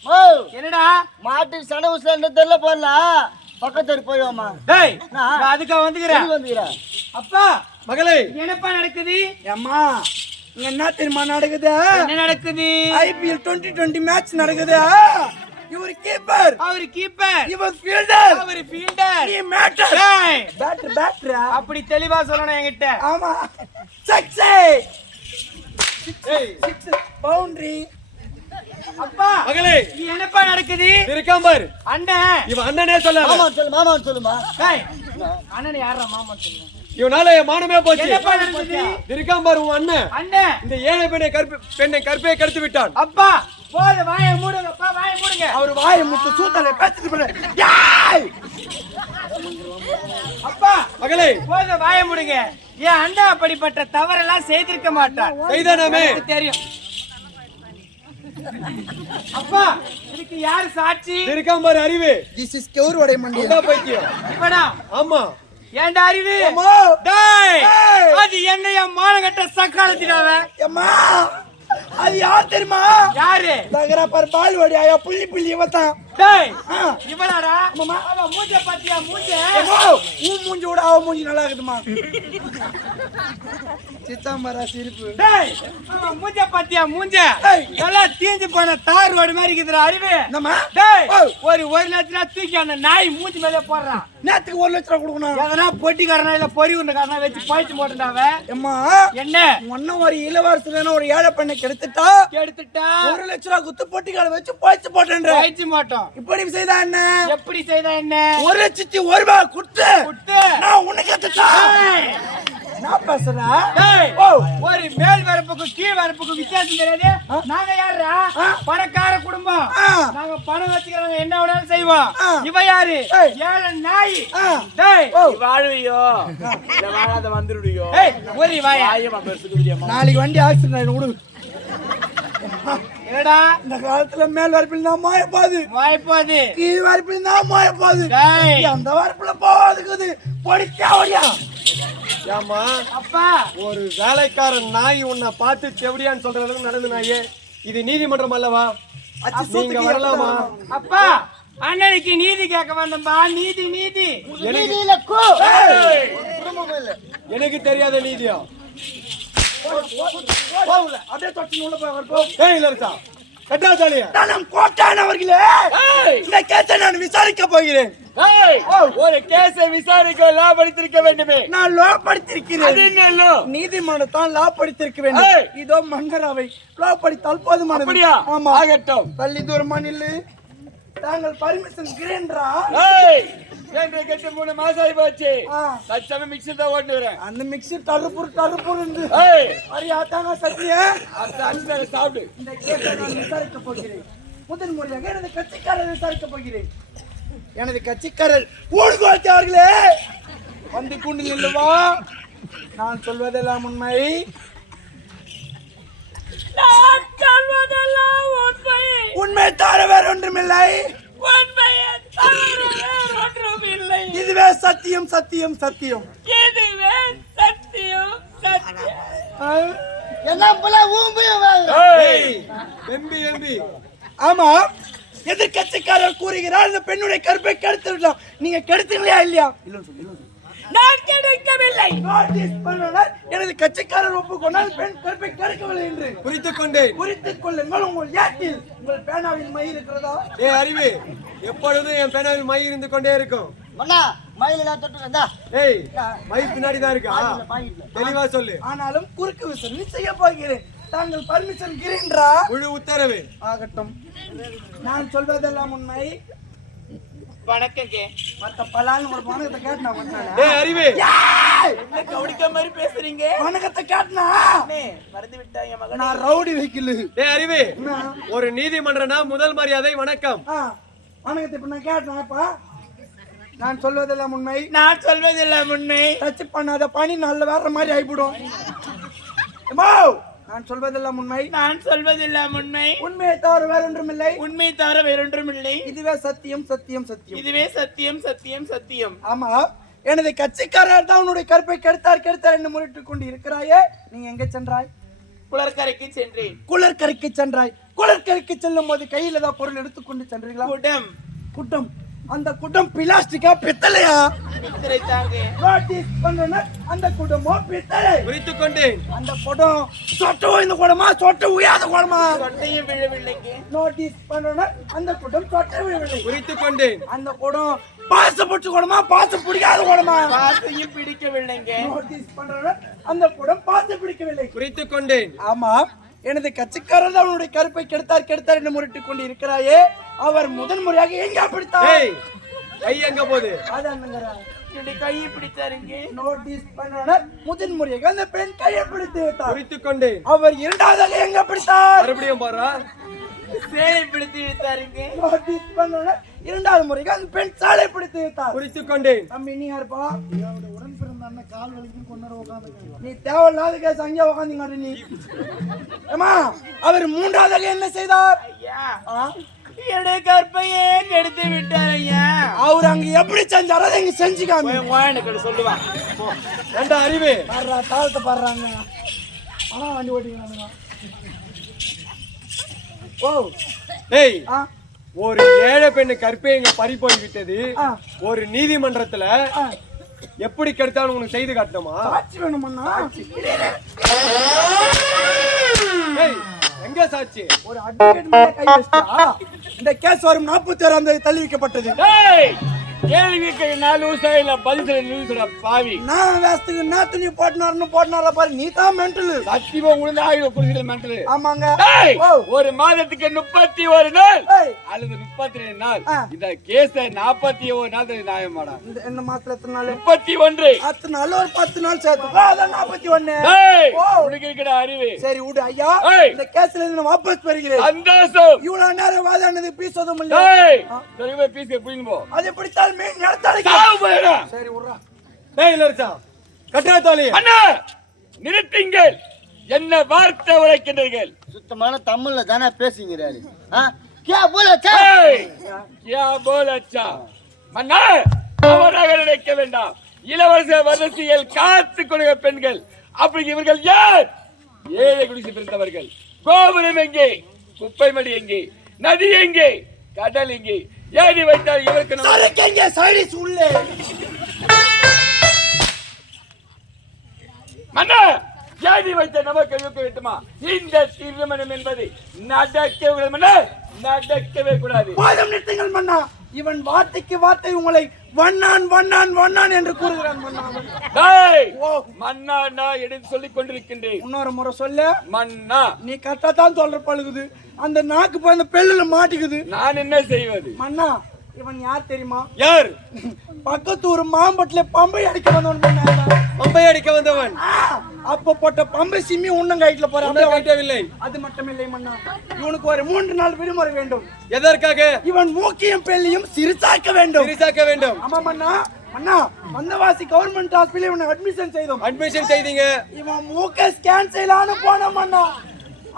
மோ என்னடா மாட்டுக்கு சன உசல தெரியல போடலாம் பக்கத்து போய்வாமா டேய் நான் நான் அதுக்காக வந்துக்கிறேன் வந்துக்கிறா அப்பா மகளே என்னப்பா நடக்குது அம்மா இங்க என்ன தெரியுமா நடக்குது என்ன நடக்குது ஐபிஎல் 2020 மேட்ச் நடக்குது இவர் கீப்பர் அவர் கீப்பர் இவர் ஃபீல்டர் அவர் ஃபீல்டர் நீ மேட்டர் டேய் பேட்டரா அப்படி தெளிவா சொல்லணும் என்கிட்ட ஆமா சிக்ஸ் ஏய் பவுண்டரி அப்பா மகளே நீ என்னப்பா நடக்குது இருக்கான் பாரு அண்ணன் இவன் அண்ணனே சொல்லாத மாமா சொல்லுமா டேய் அண்ணன் யாரா மாமா சொல்லுங்க இவனால என் மானமே போச்சு என்னப்பா நடக்குது இருக்கான் பாரு உன் அண்ணன் அண்ணன் இந்த ஏழை பெண்ணை கற்பை கெடுத்து விட்டான் அப்பா போத வாயை மூடுங்கப்பா வாயை மூடுங்க அவர் வாயை முத்து சூத்தல பேசிட்டு போற டேய் அப்பா மகளே போத வாயை மூடுங்க என் அண்ணன் அப்படிப்பட்ட தவறெல்லாம் செய்திருக்க மாட்டான் செய்தானாமே எனக்கு தெரியும் அப்பா இதுக்கு யாரு சாட்சி இருக்கான் பாரு அறிவு திஸ் இஸ் கவுர் வடை மண்டி என்ன பைத்தியம் இப்படா ஆமா ஏன்டா அறிவு அம்மா டேய் டேய். அது என்னைய மானகட்ட சக்காலத்தினாவ அம்மா அது யார் தெரியுமா யாரு தகரா பர் பால் வடியா புள்ளி இவதான் டேய் ஆ. இவளாடா அவ மூஞ்ச பாத்தியா மூஞ்ச அம்மா உன் மூஞ்சி விட அவ மூஞ்சி நல்லா இருக்குதுமா. சித்தாம்பரா சிரிப்பு. டேய் மூஞ்ச பாத்தியா மூஞ்ச டேய். எல்லாம் தீஞ்சு போன தார் ரோடு மாதிரி இருக்குதுடா அறிவு. என்னம்மா? டேய் ஓ. ஒரு 1 லட்சம் ரூபா தூக்கி அந்த நாய் மூஞ்சி மேலே போடுறான். நேத்துக்கு 1 லட்சம் ரூபா கொடுக்கணும். எதனா பொட்டிக்காரனா இல்ல பொறி உண்டக்காரனா வச்சு பழிச்சு போட்டுட்டாவ. அம்மா என்ன ஒன்னும் ஒரு இளவரசு ஒரு ஏழை பெண்ணை கெடுத்துட்டா கெடுத்துட்டா 1 லட்சம் ரூபா குத்து பொட்டிக்கால வச்சு பழிச்சு போட்டேன்ற. பழிச்சு மாட்டோம். இப்படி செய்தா என்ன? எப்படி செய்தா என்ன? 1,01,000 ரூபாய் கொடுத்து குட்டு நான் உனக்கு எடுத்துட்டா. நான் பேசுறேன். டேய் ஓ. ஒரு மேல் வரப்புக்கு கீழ் வரப்புக்கு வித்தியாசம் தெரியாது. நாங்க யாரா? பணக்கார குடும்பம். நாங்க பணம் வச்சுக்கிறவங்க என்ன வேணாலும் செய்வோம். இவ யாரு? ஏய். ஏழை நாய். ஆ. டேய் ஓ. வாழுவியோ இல்ல வாழாத வந்துடுவியோ? ஏய் ஒரு வாயா. ஆயமா பெருசுக்குடியம்மா. நாளைக்கு வண்டி ஆக்சிடென்ட் ஆயிடும் விடு. என்னடா இந்த காலத்துல மேல் வரப்பில் தான் மாய போகுது, வாய்ப்பாது. கீழ் வரப்பில் தான் மாய போகுது. டேய் அந்த வரப்புல போவாதுக்குது பொடிச்சாவடியா. ஏமா அப்பா ஒரு வேலைக்காரன் நாய் உன்னை பார்த்து தெவடியான்னு சொல்ற அளவுக்கு நடந்து நாயே, இது நீதிமன்றம் அல்லவா? நீங்க வரலாமா? அப்பா அண்ணனுக்கு நீதி கேட்க வந்தம்பா. நீதி நீதி நீதியில கூ. ஏய். குடும்பம் இல்ல. எனக்கு தெரியாத நீதியா? போகல அப்படியே தொட்டு உள்ள போய் அவர் போ. ஏய் இளவரசா, கட்டாச்சாலியா? நான் கோட்டான் அவர்களே, இந்த கேஸை நான் விசாரிக்க போகிறேன். ஏய், ஒரு கேஸை விசாரிக்க லா படித்திருக்க வேண்டுமே. நான் லா அது படித்திருக்கிறேன். என்ன law? நீதிமன்றத்தான் லா படித்திருக்க வேண்டும். ஏய். இதோ மன்னரவை லா படித்தால் போதுமானது. அப்படியா? ஆமா. ஆகட்டும். தள்ளி தூரமா நில்லு. தாங்கள் பர்மிஷன் கிரேன்றா? ஏய், ரெண்டு கட்டு 3 மாசம் ஆகி போச்சு. ஆ. தச்சம மிக்ஸி தான் ஓட்டுறேன். அந்த மிக்ஸி தருப்புரு இருந்து ஏய், அறியாத்தாங்க சத்திய. அடுத்த அஞ்சு சாப்பிடு. இந்த கேஸை நான் விசாரிக்க போகிறேன். முதல் முறையாக எனது கட்சிக்காரர் விசாரிக்க போகிறேன். எனது கட்சிக்காரர் ஊடுகோச்சி அவர்களே, வந்து கொண்டு நில்லுவா. நான் சொல்வதெல்லாம் உண்மை. நான் சொல்வதெல்லாம் உண்மை. உண்மை தவிர வேற ஒன்றுமில்லை. உண்மையை தவிர வேறொன்றுமில்லை. இதுவே சத்தியம் சத்தியம் சத்தியம். இதுவே சத்தியம் சத்தியம். ஆ? என்ன போல ஊம்பியும் வேறு. ஏய், எம்பி ஆமா, எதிர்கட்சிக்காரர் கூறுகிறார் இந்த பெண்ணுடைய கருப்பை கெடுத்து விடலாம். நீங்க கெடுத்தீங்களா இல்லையா? நான் கிடைக்கவில்லை. நோட்டீஸ் பண்ணுவார். எனது கட்சிக்காரர் ஒப்புக்கொண்டால் பெண் கருப்பை கெடுக்கவில்லை என்று குறித்துக் கொண்டேன். குறித்துக் கொள்ளுங்கள். உங்கள் ஏட்டில் உங்கள் பேனாவில் மை இருக்கிறதா? ஏ அறிவு, எப்பொழுதும் என் பேனாவில் மை இருந்து கொண்டே இருக்கும். மண்ணா மயில தொட்டு வந்தா. ஏய், மை பின்னாடி தான் இருக்கா? பாக்கெட்ல. தெளிவா சொல்லு. ஆனாலும் குறுக்கு விசாரணை செய்ய போகிறேன். தாங்கள் பர்மிஷன் கிரீன்றா? முழு உத்தரவு. ஆகட்டும். நான் சொல்வதெல்லாம் உண்மை. வணக்கங்க. மத்த பலான்னு ஒரு வணக்கத்தை கேட்டா வந்தானே. ஏய் அறிவு, கவுடிக்க மாதிரி பேசுறீங்க. வணக்கத்தை கேட்டனா மறந்து விட்டா என் மகன். நான் ரவுடி வைக்கல. ஏய் அறிவு, ஒரு நீதிமன்றம்னா முதல் மரியாதை வணக்கம். வணக்கத்தை இப்ப நான் கேட்டேன்ப்பா. நான் சொல்வதெல்லாம் உண்மை. நான் சொல்வதெல்லாம் உண்மை. டச் பண்ணாத பணி நல்ல வேற மாதிரி ஆயிடும். நான் சொல்வதெல்லாம் உண்மை. நான் சொல்வதெல்லாம் உண்மை. உண்மையை தவிர வேற ஒன்றுமில்லை. உண்மை தவிர வேறொன்றுமில்லை. இதுவே சத்தியம் சத்தியம் சத்தியம். இதுவே சத்தியம் சத்தியம் சத்தியம். ஆமா, எனது கட்சிக்காரர் தான் உன்னுடைய கருப்பை கெடுத்தார் என்று முறையிட்டுக் கொண்டு இருக்கிறாயே. நீ எங்க சென்றாய்? குளர்கரைக்கு சென்றேன். குளர்கரைக்கு சென்றாய். குளர்கரைக்கு செல்லும் போது கையில தான் பொருள் எடுத்துக்கொண்டு சென்றீர்களா? குடம். குட்டம். அந்த குட்டம் பிளாஸ்டிக்கா பித்தளையா? பித்தளை தாங்க. நோட்டீஸ் பண்ணன அந்த குடமோ பித்தளை. குறித்துக் கொண்டேன். அந்த குடம் சொட்ட இந்த குடமா சொட்ட உயாத குடமா? சொட்டையும் விழவில்லைங்க. நோட்டீஸ் பண்ணன அந்த குடம் சொட்ட விழவில்லை. குறித்துக் கொண்டேன். அந்த குடம் பாசப்பட்டு குடமா பாச பிடிக்காத குடமா? பாசையும் பிடிக்கவில்லைங்க. நோட்டீஸ் பண்ணன அந்த குடம் பாச பிடிக்கவில்லை. குறித்துக் கொண்டேன். ஆமா, எனது கட்சிக்காரர் தான் அவனுடைய கருப்பை கெடுத்தார் என்று முறையிட்டுக் கொண்டு இருக்கிறாயே. அவர் முதன் முறையாக எங்க பிடித்தார்? ஏய், கை எங்க போகுது? என்னுடைய கையை பிடித்தாருங்க. நோட்டீஸ் பண்ணன முதன் முறையாக அந்த பெண் கையை பிடித்து வைத்தார். குறித்துக் கொண்டேன். அவர் இரண்டாவதாக எங்க பிடித்தார்? மறுபடியும் பாரா. சேலை பிடித்து இழுத்தாருங்க. நோட்டீஸ் பண்ணன இரண்டாவது முறையாக அந்த பெண் சாலை பிடித்து வைத்தார். குறித்துக் கொண்டேன். தம்பி நீ யாருப்பா? உடன் பிறந்த அண்ணன் கால் வலிக்கும் கொண்டு உட்கார்ந்து. நீ தேவையில்லாத கேஸ் அங்கே உட்காந்துங்க நீ. ஏமா, அவர் மூன்றாவதாக என்ன செய்தார்? ஐயா, என்னுடைய கற்பையே கெடுத்து விட்டார் ஐயா. அவர் அங்க எப்படி செஞ்சாரோ அதை இங்க செஞ்சுக்காம எனக்கு சொல்லுவான். ரெண்டா அறிவு, பாடுறா தாழ்த்த பாடுறாங்க. ஆனா வண்டி ஓட்டிக்கிறானுங்க. ஓ ஏய், ஆ ஒரு ஏழை பெண்ணு கற்பை இங்க பறி போய் விட்டது. ஆ. ஒரு நீதிமன்றத்துல எப்படி கெடுத்தாலும் உனக்கு செய்து காட்டணுமா? சாட்சி வேணுமண்ணா. ஏய், எங்க சாட்சி? ஒரு அட்வொகேட் மேல கை வச்சா இந்த கேஸ் வரும் 46ஆம் தேதி தள்ளி வைக்கப்பட்டது. டேய், கேள்விக்கு 4 நிமிஷம் இல்ல, பதில் சொல்ல நிமிஷம் பாவி. நான் வேஸ்துக்கு நான் துணி போட்டுனார பாரு, நீ தான் மென்டல். சத்தியமா உளுந்து ஆயுத குடிக்கிற மென்டல். ஆமாங்க. டேய், ஓ. ஒரு மாதத்துக்கு 31 நாள் ஏய், அல்லது 32 நாள். ஆ. இந்த கேஸ 41 நாள் நியாயமாடா? இந்த மாசத்துல எத்தனை நாள்? 31. 10 நாள், ஒரு 10 நாள் சேர்த்து அதான் 41. டேய், ஓ. உனக்கு இருக்கிற அறிவு. சரி விடு ஐயா, ஏய். இந்த கேஸ்ல இருந்து நான் வாபஸ் பெறுகிறேன். சந்தோஷம். இவ்வளவு நேரம் வாதானது பீஸ் ஒதும் இல்ல. டேய், சரிவே பீஸ்க்கு புடிங்க போ. அது எப்படி தால் மீன் நடத்தாதீங்க. சாவு போயிடா. சரி விடுறா. டேய் இளவரசா, கட்டாத்தாலி. அண்ணா, நிறுத்துங்கள். என்ன வார்த்தை உரைக்கின்றீர்கள்? சுத்தமான தமிழ்ல தானே பேசுங்கிறாரு. கே போலச்சா? ஏய், क्या बोल अच्छा? மன்னா, தவறாக நினைக்க வேண்டாம். இளவரச வரிசையில் காத்து கொடுக்க பெண்கள். அப்படி இவர்கள் யார்? ஏழை குடிசை பிறந்தவர்கள். கோபுரம் எங்கே? குப்பை மடி எங்கே? நதி எங்கே? கடல் எங்கே? ஏறி வைத்தால் இவருக்கு நம்ம- சரக்கங்க சைடிஸ் உள்ளே. மன்னா, ஏறி வைத்த நமக்கு இருக்க வேண்டுமா? இந்த திருமணம் என்பது நடக்கவே கூடாது. போதும் நிறுத்துங்கள் மன்னா. இவன் வார்த்தைக்கு வார்த்தை உங்களை வண்ணான் வண்ணான் வண்ணான் என்று கூறுகிறான் மன்னா. டேய், ஓ. மன்னா நான் எடுத்து சொல்லிக் கொண்டிருக்கின்றேன். இன்னொரு முறை சொல்ல. மன்னா, நீ கரெக்டா தான் சொல்ற பழுகுது. அந்த நாக்கு போய் அந்த பெல்லுல மாட்டிக்குது. நான் என்ன செய்வது? மன்னா, இவன் யார் தெரியுமா? யார்? பக்கத்து ஒரு மாம்பட்டில பம்பை அடிக்க வந்தவன் மன்னா இவன். பம்பை அடிக்க வந்தவன். அப்ப போட்ட பம்பை சிம்மி உன்னங்காயிட்டுல போறான். உன்னை காட்டவில்லை. அது மட்டும் இல்லை மன்னா, இவனுக்கு ஒரு 3 நாள் விடுமுறை வேண்டும். எதற்காக? இவன் மூக்கியும் பெல்லையும் சிறுசாக்க வேண்டும். சிரிசாக்க வேண்டும். ஆமா மன்னா. மன்னா, வந்தவாசி கவர்மெண்ட் ஹாஸ்பிடல்ல இவனை அட்மிஷன் செய்தோம். அட்மிஷன் செய்தீங்க. இவன் மூக்க ஸ்கேன் செய்யலான்னு போன மன்னா.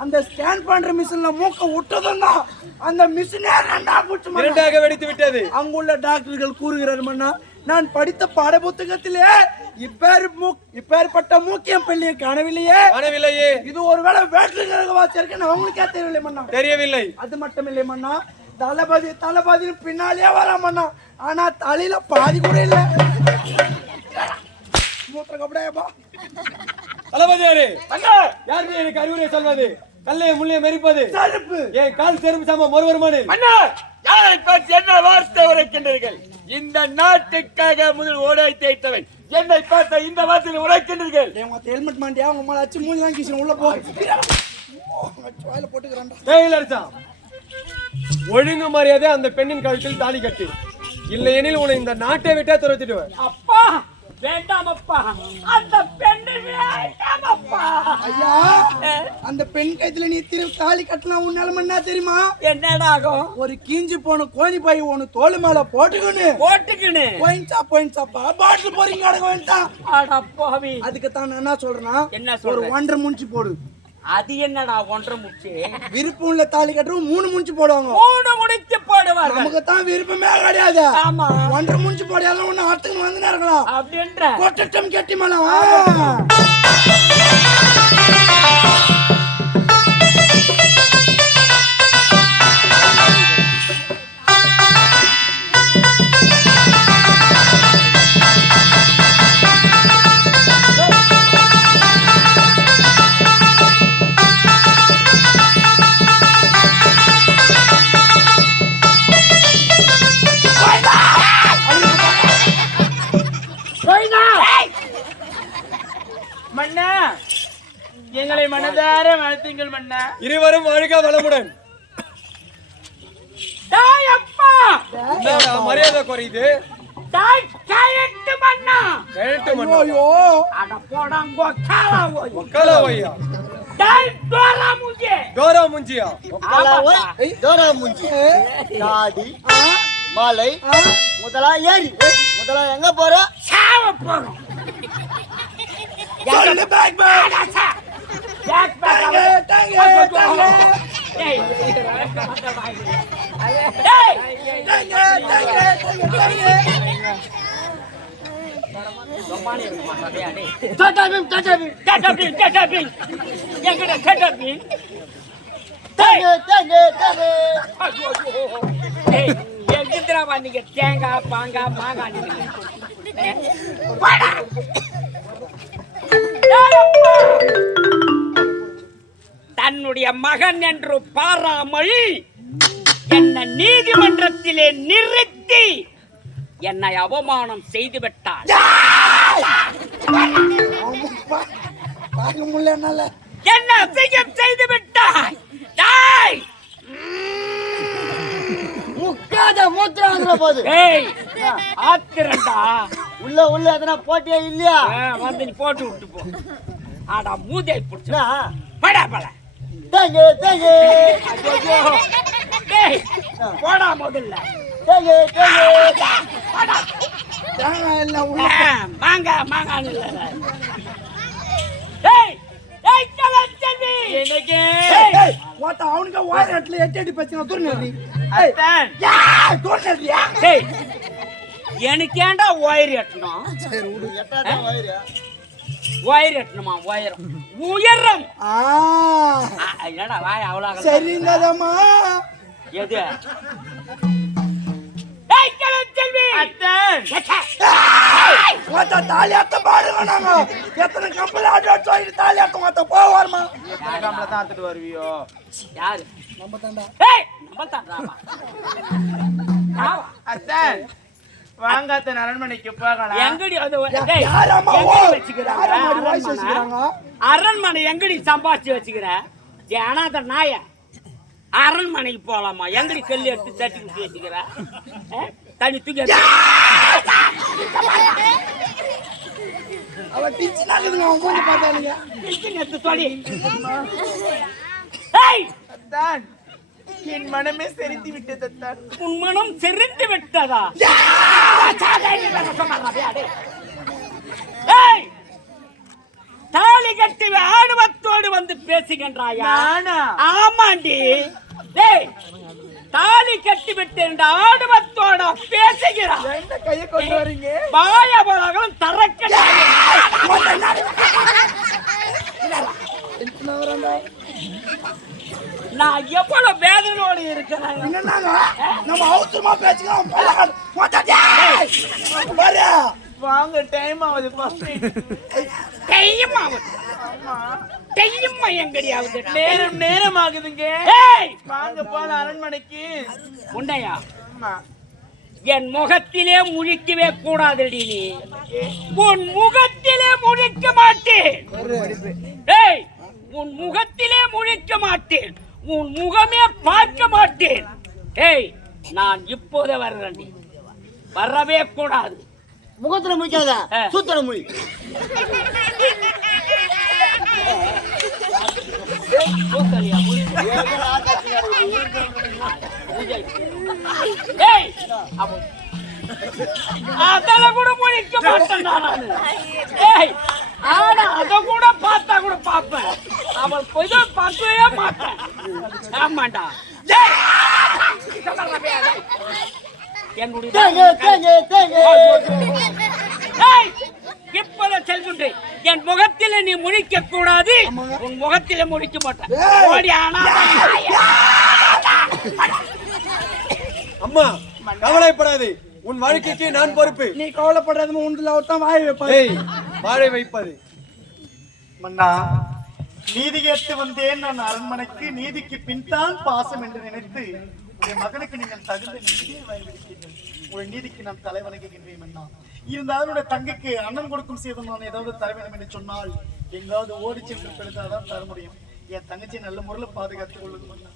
அந்த ஸ்கேன் பண்ற மிஷின்ல மூக்க விட்டதும் தான் அந்த மிஷினே ரெண்டா போச்சு மன்னா. இரண்டாக வெடித்து விட்டது. அங்குள்ள டாக்டர்கள் கூறுகிறார் மன்னா, நான் படித்த பாட புத்தகத்திலே இப்பேற்பட்ட மூக்கியம் பெல்லியை காணவில்லையே. காணவில்லையே. இது ஒருவேளை வேற்று கிரகவாசி இருக்குன்னு அவங்களுக்கே தெரியவில்லை மன்னா. தெரியவில்லை. அது மட்டும் இல்லை மன்னா, தளபதி பின்னாலே வரா மன்னா. ஆனா தலையில பாதி கூட இல்ல. மூத்திர கபடையப்பா. தளபதியாரே, மன்னா, யாருக்கு எனக்கு அறிவுரை சொல்வது? கல்லையை முள்ளையை மெரிப்பது. செருப்பு. ஏன் கால் செருப்பு சாம ஒருவருமானே. மன்னா, யாரை பார்த்து என்ன வார்த்தை உரைக்கின்றீர்கள்? இந்த நாட்டுக்காக முதல் ஓடை தேய்த்தவன் என்னை பார்த்த இந்த வார்த்தையில் உரைக்கின்றீர்கள். ஹெல்மெட் மாண்டியா உங்க மேல அச்சு மூஞ்சி தான் கீசன் உள்ள போ. வாயில போட்டுக்கறான்டா. டேய் இளவரசா, ஒழுங்கு மரியாதை அந்த பெண்ணின் கழுத்தில் தாலி கட்டு. இல்லையெனில் உன்னை இந்த நாட்டை விட்டா துரத்திடுவேன். அப்பா வேண்டாம் அப்பா, அந்த பெண்ணு வேண்டாம் அப்பா. ஐயா, அந்த பெண் கைத்துல நீ தாலி கட்டலாம். உன் நிலைமை என்ன தெரியுமா? என்னடா ஆகும்? ஒரு கீஞ்சி போன கோணி பை ஒன்னு தோல் மேல போட்டுக்கின்னு போயின்ஸாப்பா பாட்டில் போறீங்க அடங்க வேண்டாம். அட பாவி, அதுக்கு தான் நான் என்ன சொல்றேன்னா, என்ன ஒரு சொல்ற? 1.5 முஞ்சி போடு. அது என்னடா 1.5 முச்சு? விருப்பம் உள்ள தாலி கட்டுறோம் 3 முஞ்சி போடுவாங்க. 3 முடிச்சு போடுவார்கள். நமக்கு தான் விருப்பமே கிடையாது. ஆமா, 1.5 முஞ்சி போடியாலும் ஒண்ணு ஆத்துக்கு வந்து இருக்கலாம். அப்படின்ற கொட்டட்டம் கெட்டி மலம். மன்னா, எங்களை மனதார வாழ்த்துங்கள் மன்னா. இருவரும் வாழ்க வளமுடன். டாய் அப்பா, என்னடா மரியாதை குறையுது? டாய் கயட்டு மன்னா. கழட்டு மண்ணா. ஐயோ, அட போடாங்கோ காலா ஓய். ஒக்காலா வையா. டாய் டோரா முஞ்சே. டோரா முஞ்சியா. டோரா முஞ்சி தாடி மாலை முதலா ஏறி முதலா எங்க போற? சாவ போறோம். சொல்லு பேக் பேக். பேக் பேக். டேங்க. ஏய் தேங்காய் பாங்கா மாங்காய் தன்னுடைய மகன் என்று பாராமல் என்ன நீதிமன்றத்திலே நிறுத்தி என்னை அவமானம் செய்து விட்டார். பார்க்க முடியல என்னால. என்ன அசிங்கம் செய்து விட்டாய். டேய், முக்காத மூத்திராங்கிற போது ஏய், ஆத்திரண்டா. உள்ள எதனா போட்டியா இல்லையா? வந்து நீ போட்டு விட்டு போ. ஆடா மூதை புடிச்சா என்ன? படா பட. தேங்கு தேங்கு டேய், போடா முதல்ல. தேங்கு தேங்கு தேங்காய் எல்லாம் உள்ள. மாங்கா மாங்கான்னு இல்ல. டேய், டேய் கலச்சவி. எனக்கு ஏய், ஏய், ஓட்ட அவனுக்கு வாய் ரெட்ல எட்டி பச்சனா தூர்னடி. ஏய், யா, தூர்னடியா. டேய், எனக்கு ஏன்டா ஒயர் எட்டணும்? சரி விடு. எட்டாதான் வயிறு. ஒயர் எட்டணுமா? உயரம் உயரம். என்னடா வாய் அவ்வளோ சரிங்கதம்மா. எது? டேய் கலச்சவி. ஓட்ட தாலியாத்த பாடுங்க நாங்க. எத்தனை கம்பல ஆட்டோ சொல்லி தாலியாத்த ஓட்ட போவார்மா. யாரு? நம்ம தாண்டா. ஏய், நம்ம தான்டா. வாங்காத்த அரண்மனைக்கு போகலாம். எங்கடி அது? டேய், யாரம்மா எங்கடி ஓ? வச்சுக்கிறாங்க? யாரம்மா வாய் அரண்மனை? வச்சுக்கிறாங்க? அரண்மனை எங்கடி சம்பாதிச்சு வச்சுக்கிற? அனாத நாய. அரண்மனைக்கு போலாமா? எங்கடி கல்லு எடுத்து தட்டி குத்தி வச்சுக்கிற? தனி தூக்கி அவ டிச்சு நாக்குதுங்க அவன் மூஞ்சி பார்த்தாலுங்க. எடுத்து சொல்லி. ஏய், அத்தான், என் மனமே செறிந்து விட்டது அத்தான். உன் மனம் செறிந்து விட்டதா? ஏய், தாலி கட்டி ஆணவத்தோடு வந்து பேசுகின்றாயா? நானா? ஆமாண்டி. டேய், தாலி கட்டி விட்டு என்ற ஆணவத்தோட பேசுகிறான். என்ன கையை கொண்டு வரீங்க? பாயபலகம் தரக்க. நான் எவ்வளவு வேதனோடு இருக்கிறேன். என்னன்னாங்க நம்ம அவசரமா பேசிக்கலாம். பாரு வாங்க, டைம் ஆகுது. ஃபர்ஸ்ட் தையமா தையமா எங்கடியாவது நேரம் ஆகுதுங்க. ஏய், வாங்க போல அரண்மனைக்கு. உண்டையா? ஆமா. என் முகத்திலே முழிக்கவே கூடாதடி. நீ உன் முகத்திலே முழிக்க மாட்டேன். ஏய், உன் முகத்திலே முழிக்க மாட்டேன். உன் முகமே பார்க்க மாட்டேன். ஏய், நான் இப்போதே வர்றேன். வரவே கூடாது. முகத்துல முடிக்காத, சூத்திர மொழி. அதல கூட முழிக்க மாட்டேன் நானு. ஏய், ஆனா அத கூட பார்த்தா கூட பாப்பேன். அவன் கொஞ்சம் பார்க்கவே மாட்டேன். ஆமாண்டா. என்னுடைய இப்பதான் செல்கின்றேன். என் முகத்தில நீ முழிக்க கூடாது. உன் முகத்தில முழிக்க மாட்டேன். ஓடி ஆனா அம்மா கவலைப்படாதே, உன் வாழ்க்கைக்கு நான் பொறுப்பு. நீ கவலைப்படுறது உண்டுல ஒருத்தன் வாய் வைப்பாரு. ஏய், வாழை வைப்பது. மன்னா, நீதி கேட்டு வந்தேன் நான் அரண்மனைக்கு. நீதிக்கு பின்தான் பாசம் என்று நினைத்து உன் மகனுக்கு நீங்கள் தகுந்த நீதியை வழங்கியிருக்கீர்கள். உன் நீதிக்கு நான் தலை வணங்குகின்றேன் மன்னா. இருந்தாலும் உடைய தங்கைக்கு அண்ணன் கொடுக்கும் செய்து நான் ஏதாவது தர வேண்டும் என்று சொன்னால் எங்காவது ஓடி சென்று பெருத்தாதான் தர முடியும். என் தங்கச்சி நல்ல முறையில் பாதுகாத்துக் கொள்ளுது மன்னா.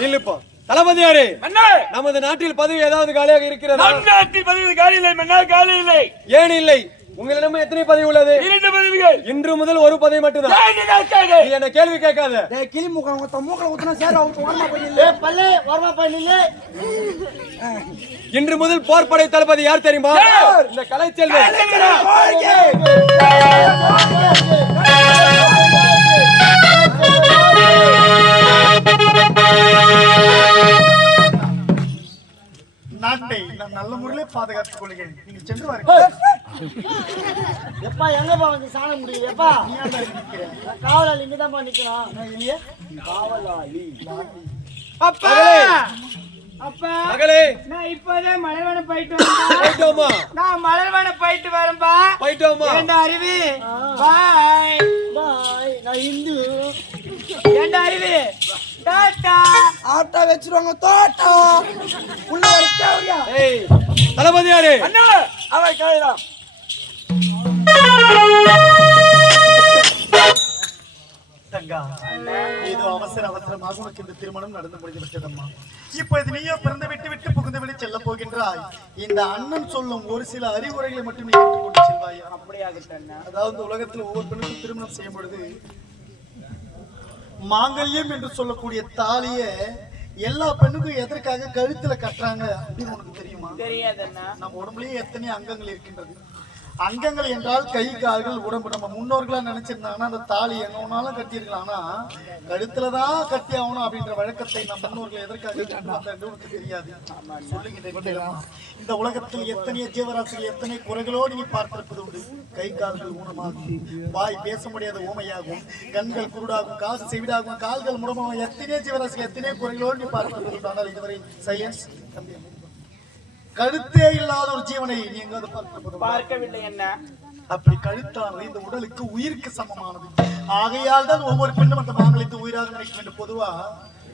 நில்லுப்பா. தளபதியாரே, மன்னா, நமது நாட்டில் பதவி ஏதாவது காலியாக இருக்கிறதா? நம் நாட்டில் பதவி காலி இல்லை மன்னா, காலி இல்லை. ஏன் இல்லை? உங்களிடம் எத்தனை பதவி உள்ளது? 2 பதவிகள். இன்று முதல் ஒரு பதவி மட்டும்தான். நீ என்ன கேள்வி கேட்காத. டேய் கிளி மூக்க ஊத்த மூக்க ஊத்துனா சேர ஊத்து வரமா போய் இல்ல. ஏய் பல்லே, வரமா போய் நில்லு. இன்று முதல் போர்படை தளபதி யார் தெரியுமா? இந்த கலைச்செல்வன். நாட்டை நான் நல்ல முறையில் பாதுகாத்துக் கொள்கிறேன். நீங்கள் சென்று வாருங்கள். எப்பா எங்கப்பா வந்து சாண முடியுது? எப்பா காவலாளி இங்கதான்ப்பா நிக்கிறோம். காவலாளி அப்பா, அப்பா மகளே நான் இப்போதே மலர்வனம் போயிட்டு வரேன். போயிட்டோமா நான் மலர்வனம் போயிட்டு வரேன்பா. போயிட்டோமா ஏண்டா அருவி பாய். பாய் நான் இந்து ஏண்டா அருவி டாடா. ஆட்டா வச்சிருவாங்க தோட்டம் உள்ள வரைக்கும் ஏய் தளபதியாரே அண்ணா அவை காயலாம் தங்கா ஏதோ அவசரமாக உனக்கு இந்த திருமணம் நடந்து முடிந்து விட்டதம்மா. இப்போது நீயோ பிறந்து விட்டு விட்டு புகுந்து விட்டு செல்ல போகின்றாய். இந்த அண்ணன் சொல்லும் ஒரு சில அறிவுரைகளை மட்டும் நீ கேட்டுக்கொண்டு செல்வாயா? அப்படியாகட்டும். அதாவது ஒவ்வொரு பெண்ணுக்கும் திருமணம் செய்யும் பொழுது மாங்கல்யம் என்று சொல்லக்கூடிய தாலிய எல்லா பெண்ணுக்கும் எதற்காக கழுத்துல கட்டுறாங்க அப்படின்னு உனக்கு தெரியுமா? தெரியாதண்ணா. நம்ம உடம்புலயே எத்தனை அங்கங்கள் இருக்கின்றது. அங்கங்கள் என்றால் கை கால்கள் உடம்பு. நம்ம முன்னோர்களா நினைச்சிருந்தாங்கன்னா அந்த தாலி எங்க வேணாலும் கட்டியிருக்கலாம். ஆனா கழுத்துலதான் கட்டி ஆகணும் அப்படின்ற வழக்கத்தை நம் முன்னோர்கள் எதற்காக உனக்கு தெரியாது. சொல்லுகின்றேன், இந்த உலகத்தில் எத்தனையோ ஜீவராசிகள் எத்தனை குறைகளோடு நீ பார்த்திருப்பது உண்டு. கை கால்கள் ஊனமாகும், வாய் பேச முடியாத ஊமையாகும், கண்கள் குருடாகும், காசு செவிடாகும், கால்கள் முடமாகும், எத்தனையோ ஜீவராசிகள் எத்தனையோ குறைகளோடு நீ பார்த்திருப்பது உண்டு. ஆனால் இதுவரை சைலன்ஸ். கழுத்தே இல்லாத ஒரு ஜீவனை நீ எங்காவது பார்க்கவில்லை என்ன? அப்படி கழுத்தானது இந்த உடலுக்கு உயிருக்கு சமமானது. ஆகையால் தான் ஒவ்வொரு பெண்ணும் அந்த மாங்கல்யத்தை உயிராக நினைக்க வேண்டும். பொதுவா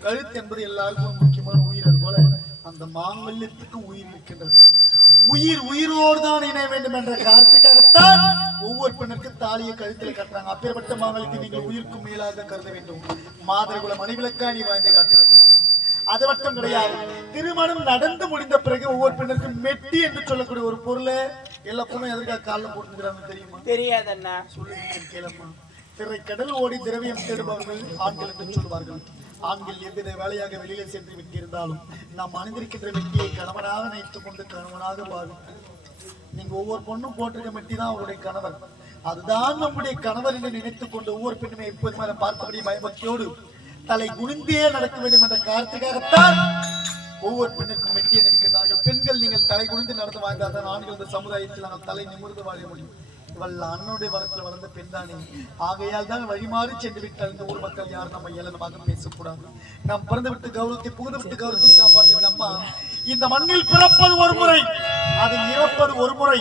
கழுத்து என்பது எல்லாருக்கும் முக்கியமான உயிர். அது போல அந்த மாங்கல்யத்துக்கு உயிர் இருக்கின்றது. உயிரோடு தான் இணைய வேண்டும் என்ற காரணத்துக்காகத்தான் ஒவ்வொரு பெண்ணுக்கு தாலியை கழுத்தில் கட்டுறாங்க. அப்பேற்பட்ட மாங்கல்யத்தை நீங்கள் உயிருக்கு மேலாக கருத வேண்டும். மாதர்குல மணிவிளக்கா நீ வாழ்ந்து காட்ட வேண்டும். அம்மா அது மட்டும் கிடையாது. திருமணம் நடந்து முடிந்த பிறகு ஒவ்வொரு பெண்ணுக்கும் மெட்டி என்று சொல்லக்கூடிய ஒரு பொருளை எல்லா பொண்ணும் எதற்காக காலில் போட்டுக்கிறாங்க தெரியுமா? தெரியாதண்ணா. சொல்லுங்க கேளம்மா. திரை கடல் ஓடி திரவியம் தேடுபவர்கள் ஆண்கள் என்று சொல்வார்கள். ஆண்கள் எவ்வித வேலையாக வெளியிலே சென்று விட்டிருந்தாலும் நாம் அணிந்திருக்கின்ற மெட்டியை கணவனாக நினைத்துக் கொண்டு கணவனாக பாவித்து நீங்க ஒவ்வொரு பொண்ணும் போட்டிருக்க மெட்டி தான் அவருடைய கணவர். அதுதான் நம்முடைய கணவர் என்று நினைத்துக் கொண்டு ஒவ்வொரு பெண்ணுமே எப்போதுமே பார்த்தபடி பயபக்தியோடு தலை குனிந்தே நடக்க வேண்டும் என்ற காரணத்துக்காகத்தான் ஒவ்வொரு பெண்ணுக்கும் மெட்டியை நிற்கின்றார்கள். பெண்கள் நீங்கள் தலை குனிந்து நடந்து வாழ்ந்தால்தான் ஆண்கள் இந்த சமுதாயத்தில் நாங்கள் தலை நிமிர்ந்து வாழ முடியும். இவள் அண்ணனுடைய வளத்தில் வளர்ந்த பெண் தானே. ஆகையால் தான் வழிமாறி சென்று விட்டால் இந்த ஊர் மக்கள் யாரும் நம்ம ஏளனமாக பேசக்கூடாது. நாம் பிறந்து விட்டு கௌரவத்தை புகுந்து விட்டு கௌரவத்தை காப்பாற்ற வேண்டும். அம்மா இந்த மண்ணில் பிறப்பது ஒரு முறை, அதில் இறப்பது ஒரு முறை,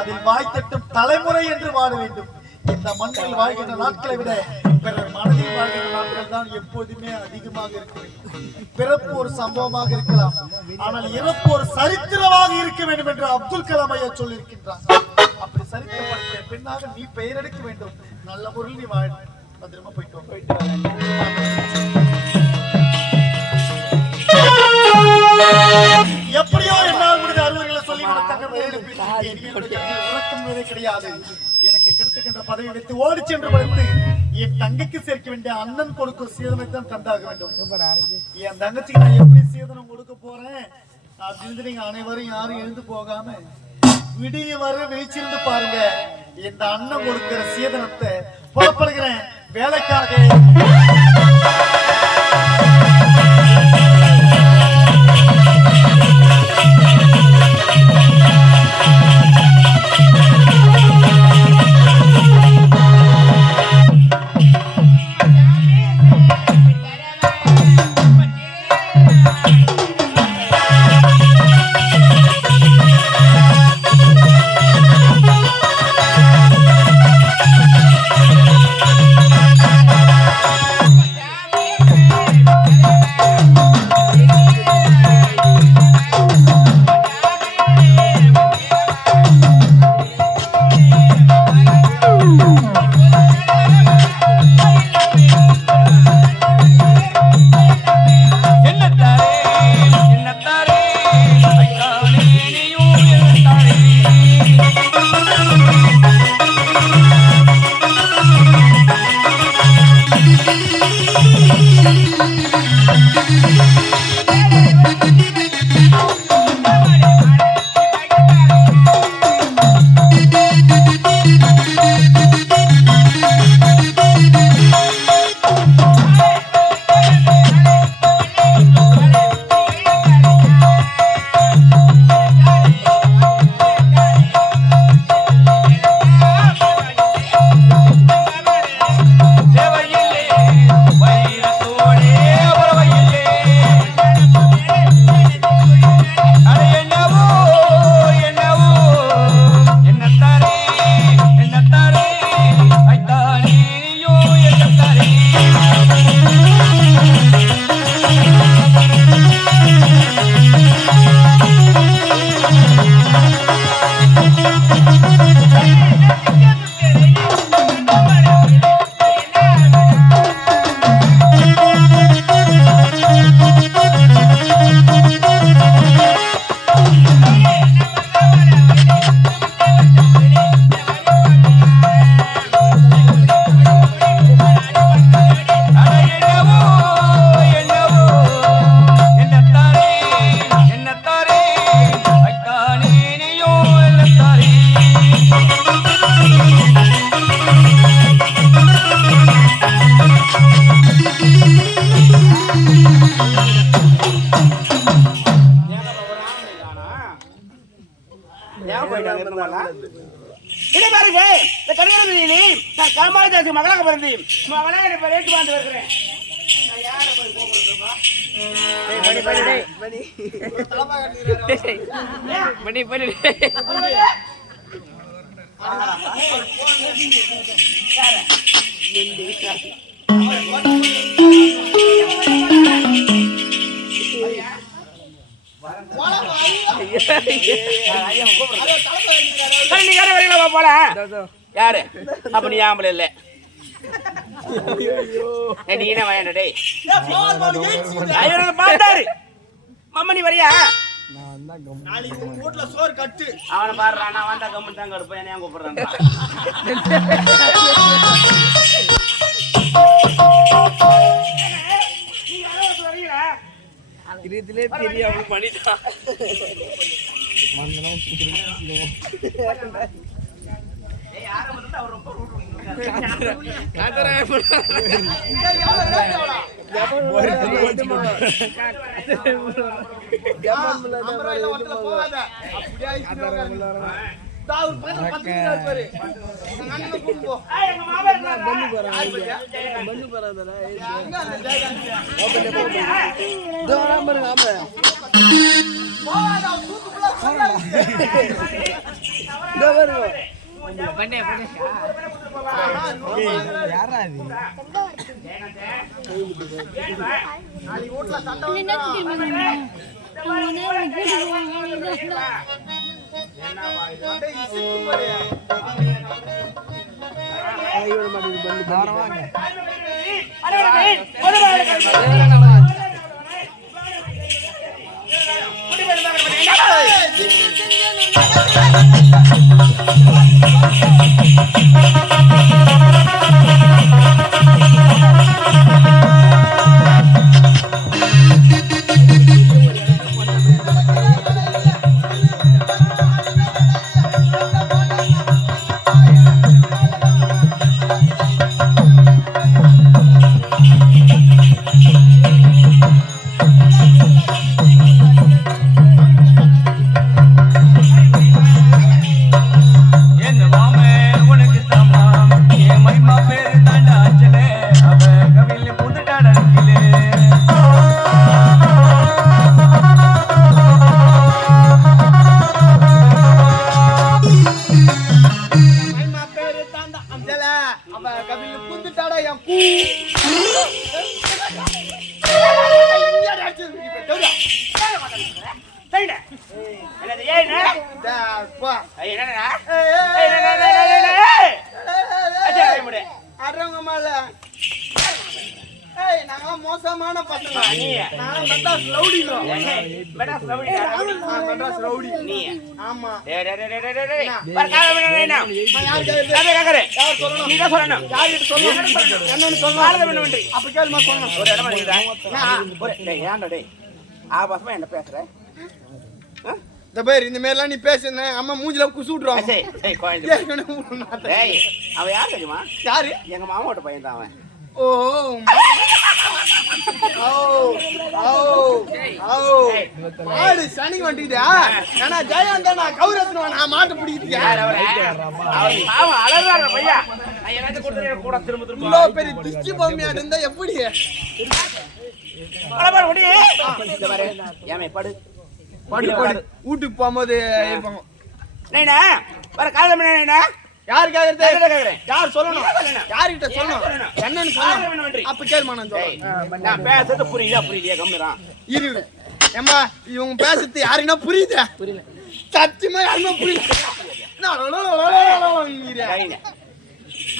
அதில் வாய் தட்டும் தலைமுறை என்று வாழ வேண்டும். இந்த மண்ணில் வாழ்கின்ற நாட்களை விட பிறர் மனதில் வாழ்கின்ற நாட்கள் தான் எப்போதுமே அதிகமாக இருக்க வேண்டும். பிறப்பு ஒரு சம்பவமாக இருக்கலாம், ஆனால் இறப்பு ஒரு சரித்திரமாக இருக்க வேண்டும் என்று அப்துல் கலாம் ஐயா சொல்லியிருக்கின்றார். அப்படி சரித்திரப்படுத்த பெண்ணாக நீ பெயர் எடுக்க வேண்டும். நல்ல முறையில் நீ வாழ. பத்திரமா போயிட்டு எப்படியோ என்னால் முடிந்த அறிவுரைகளை சொல்லி உறக்கம் கிடையாது. எனக்கு கிடைத்துக்கின்ற பதவி வைத்து ஓடி சென்று படுத்து என் தங்கைக்கு சேர்க்க வேண்டிய அண்ணன் கொடுக்கும் சீதனை தான் தந்தாக வேண்டும். என் தங்கச்சிக்கு நான் எப்படி சீதனம் கொடுக்க போறேன் அப்படின்னு நீங்க அனைவரும் யாரும் எழுந்து போகாம விடிய வர விழிச்சிருந்து பாருங்க. இந்த அண்ணன் கொடுக்கிற சீதனத்தை புறப்படுகிறேன் வேலைக்காக. மகளாக பிறந்து மகளாக ரேட்டு வாழ்ந்து வருகிறேன். போல யாரு அப்ப நீ ஆம்பளை இல்ல நீ என்ன வயண்டே பார்த்தாரு மம்ம நீ வரியா அவனை பாடுறா நான் வந்தா கம்மன் தாங்க எடுப்பேன் என்ன கூப்பிடுறான் இதுல பெரிய பண்ணிட்டான் மோசமான பசங்க நான் மெட்ராஸ் ரவுடி நீ ஆமா டேய் பரகாலமே யார் சொல்லணும் நீ தான் சொல்லணும் யார் கிட்ட சொல்லணும் என்னன்னு சொல்லணும் அப்ப கேளுமா சொல்லணும் ஒரு இடமா நீடா டேய் ஏன்டா டேய் ஆபாசமா என்ன பேசுற இந்த பேர் இந்த மாதிரிலாம் நீ பேசுன அம்மா மூஞ்சில குசு விட்டுருவாங்க டேய் கோயில்ல டேய் அவன் யார் தெரியுமா யாரு எங்க மாமாவோட பையன் தான் அவன் ஓ மாடு சனி வண்டிதா ஆனா ஜெயந்தா நான் கௌரவத்துல நான் மாட்டு பிடிக்கிறியா அவன் அலறான பையா நான் எனக்கு கொடுத்தே கூட திரும்ப இவ்வளோ பெரிய திஷ்டி பொம்மையா இருந்தா எப்படி அலபார் ஓடி இந்த பாரு ஏமே படு வீட்டுக்கு போகும்போது நைனா வர காலம் நைனா யாரு கேக்குறது யார் சொல்லணும் யார்கிட்ட சொல்லணும் என்னன்னு சொல்லணும் அப்ப கேளுமா நான் சொல்றேன் நான் பேசுறது புரியலையா கம்மிதான் இரு ஏம்மா இவங்க பேசுறது யாருன்னா புரியுதா சத்தியமா யாருமே புரியல.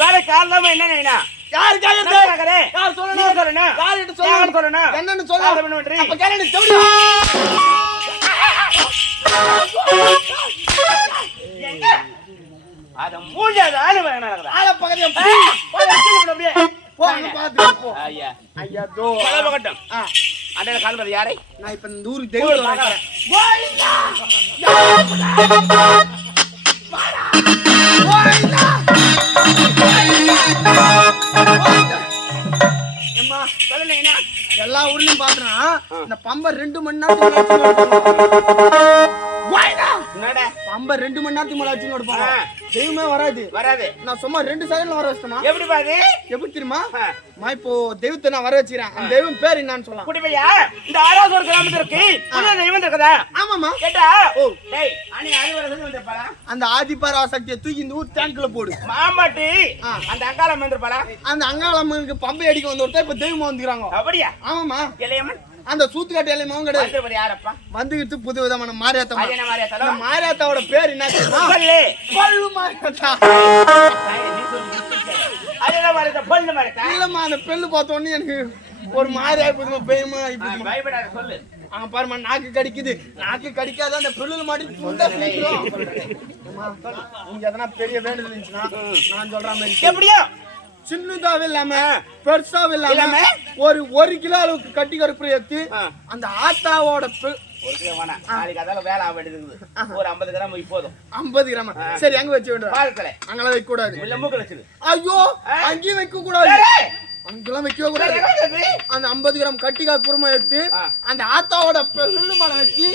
வேற காரணமா என்ன நைனா? யாரு கேக்குறது? யார் சொல்லணும்? சொல்லணும். யார்கிட்ட சொல்லணும்? என்னன்னு சொல்லு. அப்ப கேளு செவிடா. அத மூஞ்சாத ஆளு வேணாங்கடா. ஆள பக்கத்துல அப்படியே போ அங்க பாத்து போ. ஐயா ஐயா தோ. கலவ கட்டம். அண்ணே காண்பது யாரை? நான் இப்ப இந்த ஊருக்கு தெய்வம் வரேன். போய்டா. அம்மா சொல்லுங்க. எல்லா ஊர்லயும் பாக்குறேன் இந்த பம்பை 2 மணி நேரத்துக்கு என்னடா பம்பை 2 மணி நேரத்துக்கு மேல வச்சு கொடுப்பாங்க. தெய்வமே வராது. நான் சும்மா 2 செகண்ட்ல வர வச்சிட்டேமா. எப்படி பாது? எப்படி தெரியுமா? இப்போ தெய்வத்தை நான் வர வச்சிரேன். அந்த தெய்வம் பேர் என்னன்னு சொல்லலாம். குடிமையா இந்த ஆராசூர் கிராமத்திற்கு புதிய தெய்வம் இருக்குதா? ஆமாமா. கேட்டா டேய் அண்ணி ஆதிவாரத்துல வந்திருப்பாளா? அந்த ஆதிபாரா சக்தியை தூக்கி இந்த ஊர் டேங்க்ல போடு. மாமாட்டி அந்த அங்காளம் வந்திருப்பாளா? அந்த அங்காளம்மனுக்கு பம்பை அடிக்க வந்த ஒருத்தர் இப்ப தெய்வமா வந்துக்கிறாங்க. அப்படியா? ஆமாமா. இளையம்மன் அந்த சூத்துக்காட்டு இளையம்மன் கிடையாது. வந்திருப்பாரு யாரப்பா? வந்துகிட்டு புது விதமான மாரியாத்தம்மா. அது என்ன மாரியாத்தா? அந்த மாரியாத்தாவோட பேர் என்ன தெரியுமா? பல்லு மாரியாத்தா. அது என்ன மாரியாத்தா? பல்லு மாரியாத்தா? இல்லம்மா அந்த பெல்லு பார்த்த உடனே எனக்கு ஒரு மாதிரியா இருக்குதுமா, பயமா இப்படி. பயப்படாத சொல்லு. அங்க பாருமா நாக்கு கடிக்குது. நாக்கு கடிக்காத அந்த பெல்லுல மாட்டி துண்டா குடிக்கிறோம். நீங்க எதனா பெரிய வேண்டுதல் இருந்துச்சுன்னா நான் சொல்ற மாதிரி எப்படியோ சின்னதாவே இல்லாம பெருசாவே இல்லாம ஒரு கிலோ அளவுக்கு கட்டி கருப்பு எடுத்து அந்த ஆத்தாவோட 1 கிலோ வேணா. நாளைக்கு அதால வேலை ஆக வேண்டியது. ஒரு 50 கிராம் போதும். 50 கிராம் சரி அங்க வச்சு விடுறேன். பாருங்களே அங்கெல்லாம் வைக்க கூடாது. இல்ல மூக்குல வச்சிரு. ஐயோ அங்கேயும் வைக்க கூடாது. அங்கெல்லாம் வைக்கவே கூடாது. அந்த 50 கிராம் கட்டி கற்பூரமா எடுத்து அந்த ஆத்தாவோட பெல்லு மேல வச்சு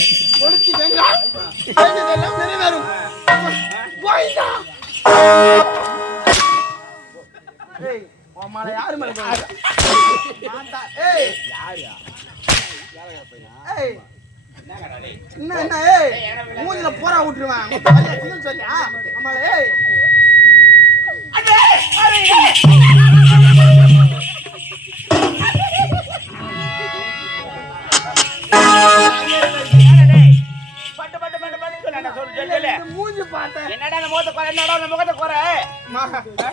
ஒளிச்சு வேண்டியதெல்லாம் நிறைவேறும். போய்டா. ஏய் உன் மேல யாரு மேல போறாங்க? ஏய் யாரா? ஏய் என்ன ஏய் மூஞ்சில போறா விட்டுருவேன். பையன் சொல்லியா அம்மாளே? ஏய் அடே அரே மூஞ்சி பார்த்தேன். என்னடா அந்த முகத்தை குறை? என்னடா அந்த முகத்தை குறை?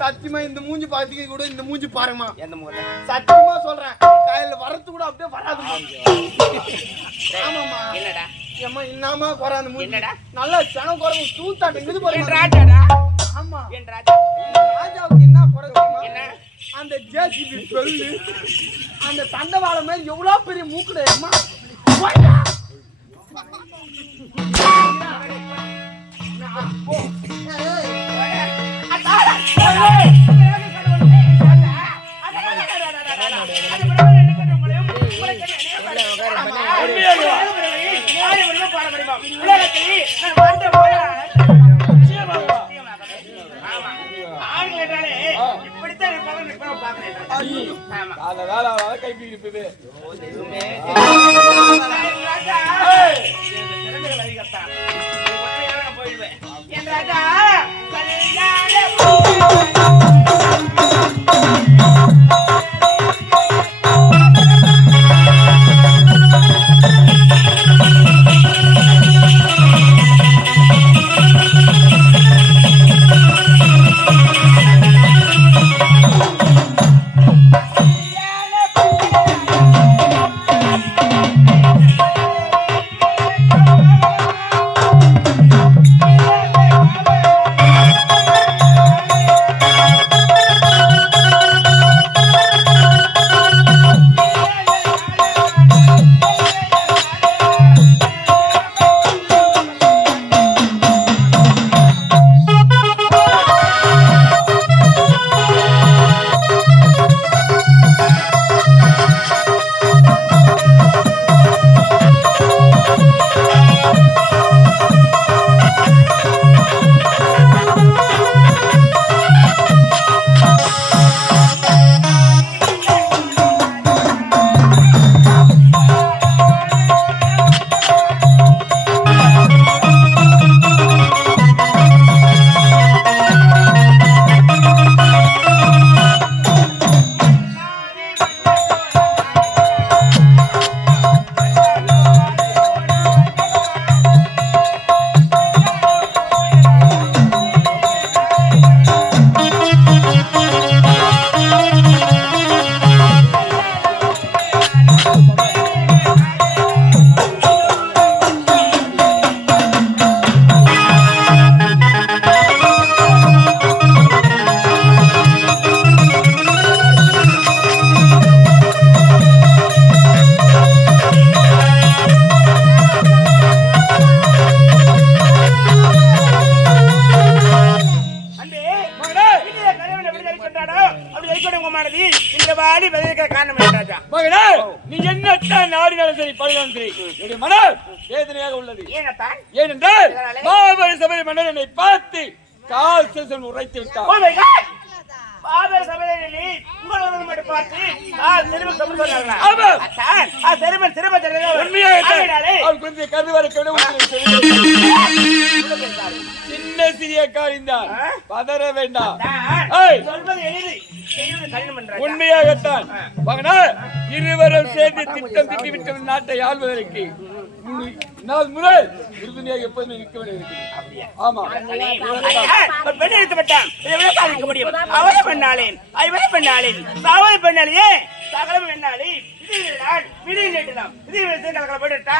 சத்தியமா இந்த மூஞ்சி பார்த்துக்க கூட இந்த மூஞ்சி பாருமா. எந்த முகத்தை? சத்தியமா சொல்றேன் கையில வரது கூட அப்படியே வராதுமா. ஆமாமா. என்னடா ஏம்மா என்னமா குறை அந்த மூஞ்சி? என்னடா நல்லா சனம் குறை தூத்தாட்டுங்குது என் பாருங்க. ராஜாடா. ஆமா என் ராஜா. ராஜாவுக்கு என்ன குறை தெரியுமா? என்ன? அந்த ஜேசிபி பெல்லு அந்த தண்டவாள மாதிரி எவ்வளவு பெரிய மூக்குல அம்மா. நாடி பதிலுக்கு காரணம் என்ன ராஜா? மகனே, நீ என்னத்தான் நாடினாலும் சரி பழினாலும் சரி என்னுடைய மனம் வேதனையாக உள்ளது. ஏனத்தான்? ஏனென்றால் மாபெர சபை மன்னர் என்னை பார்த்து கால் செல்சன் உரைத்து விட்டார். Oh my God! பாபர் சபையிலே உங்களோட மட்டும் பார்த்து திரும்ப சொல்றாங்களா? ஆமா. அத்தான் திரும்ப உண்மையாக அவன் குறித்து கருது வர சின்ன சிறிய காரியம் பதற வேண்டாம். சொல்வது எளிது, செய்வது கடினம் என்றார். உண்மையாகத்தான் மகனா, இருவரும் சேர்ந்து திட்டம் திட்டிவிட்ட நாட்டை ஆள்வதற்கு நாள் முதல் உறுதுணையாக எப்போதுமே நிற்க வேண்டியிருக்கிறது. ஆமா, ஒரு பெண் எடுத்து விட்டான், இதை விட சாதிக்க முடியும். அவரை பெண்ணாலே ஐவரை பெண்ணாலே சாவரை பெண்ணாலேயே சகலம் பெண்ணாலே இது நான் விடிய நேட்டுதான் இது கலக்கல போயிட்டா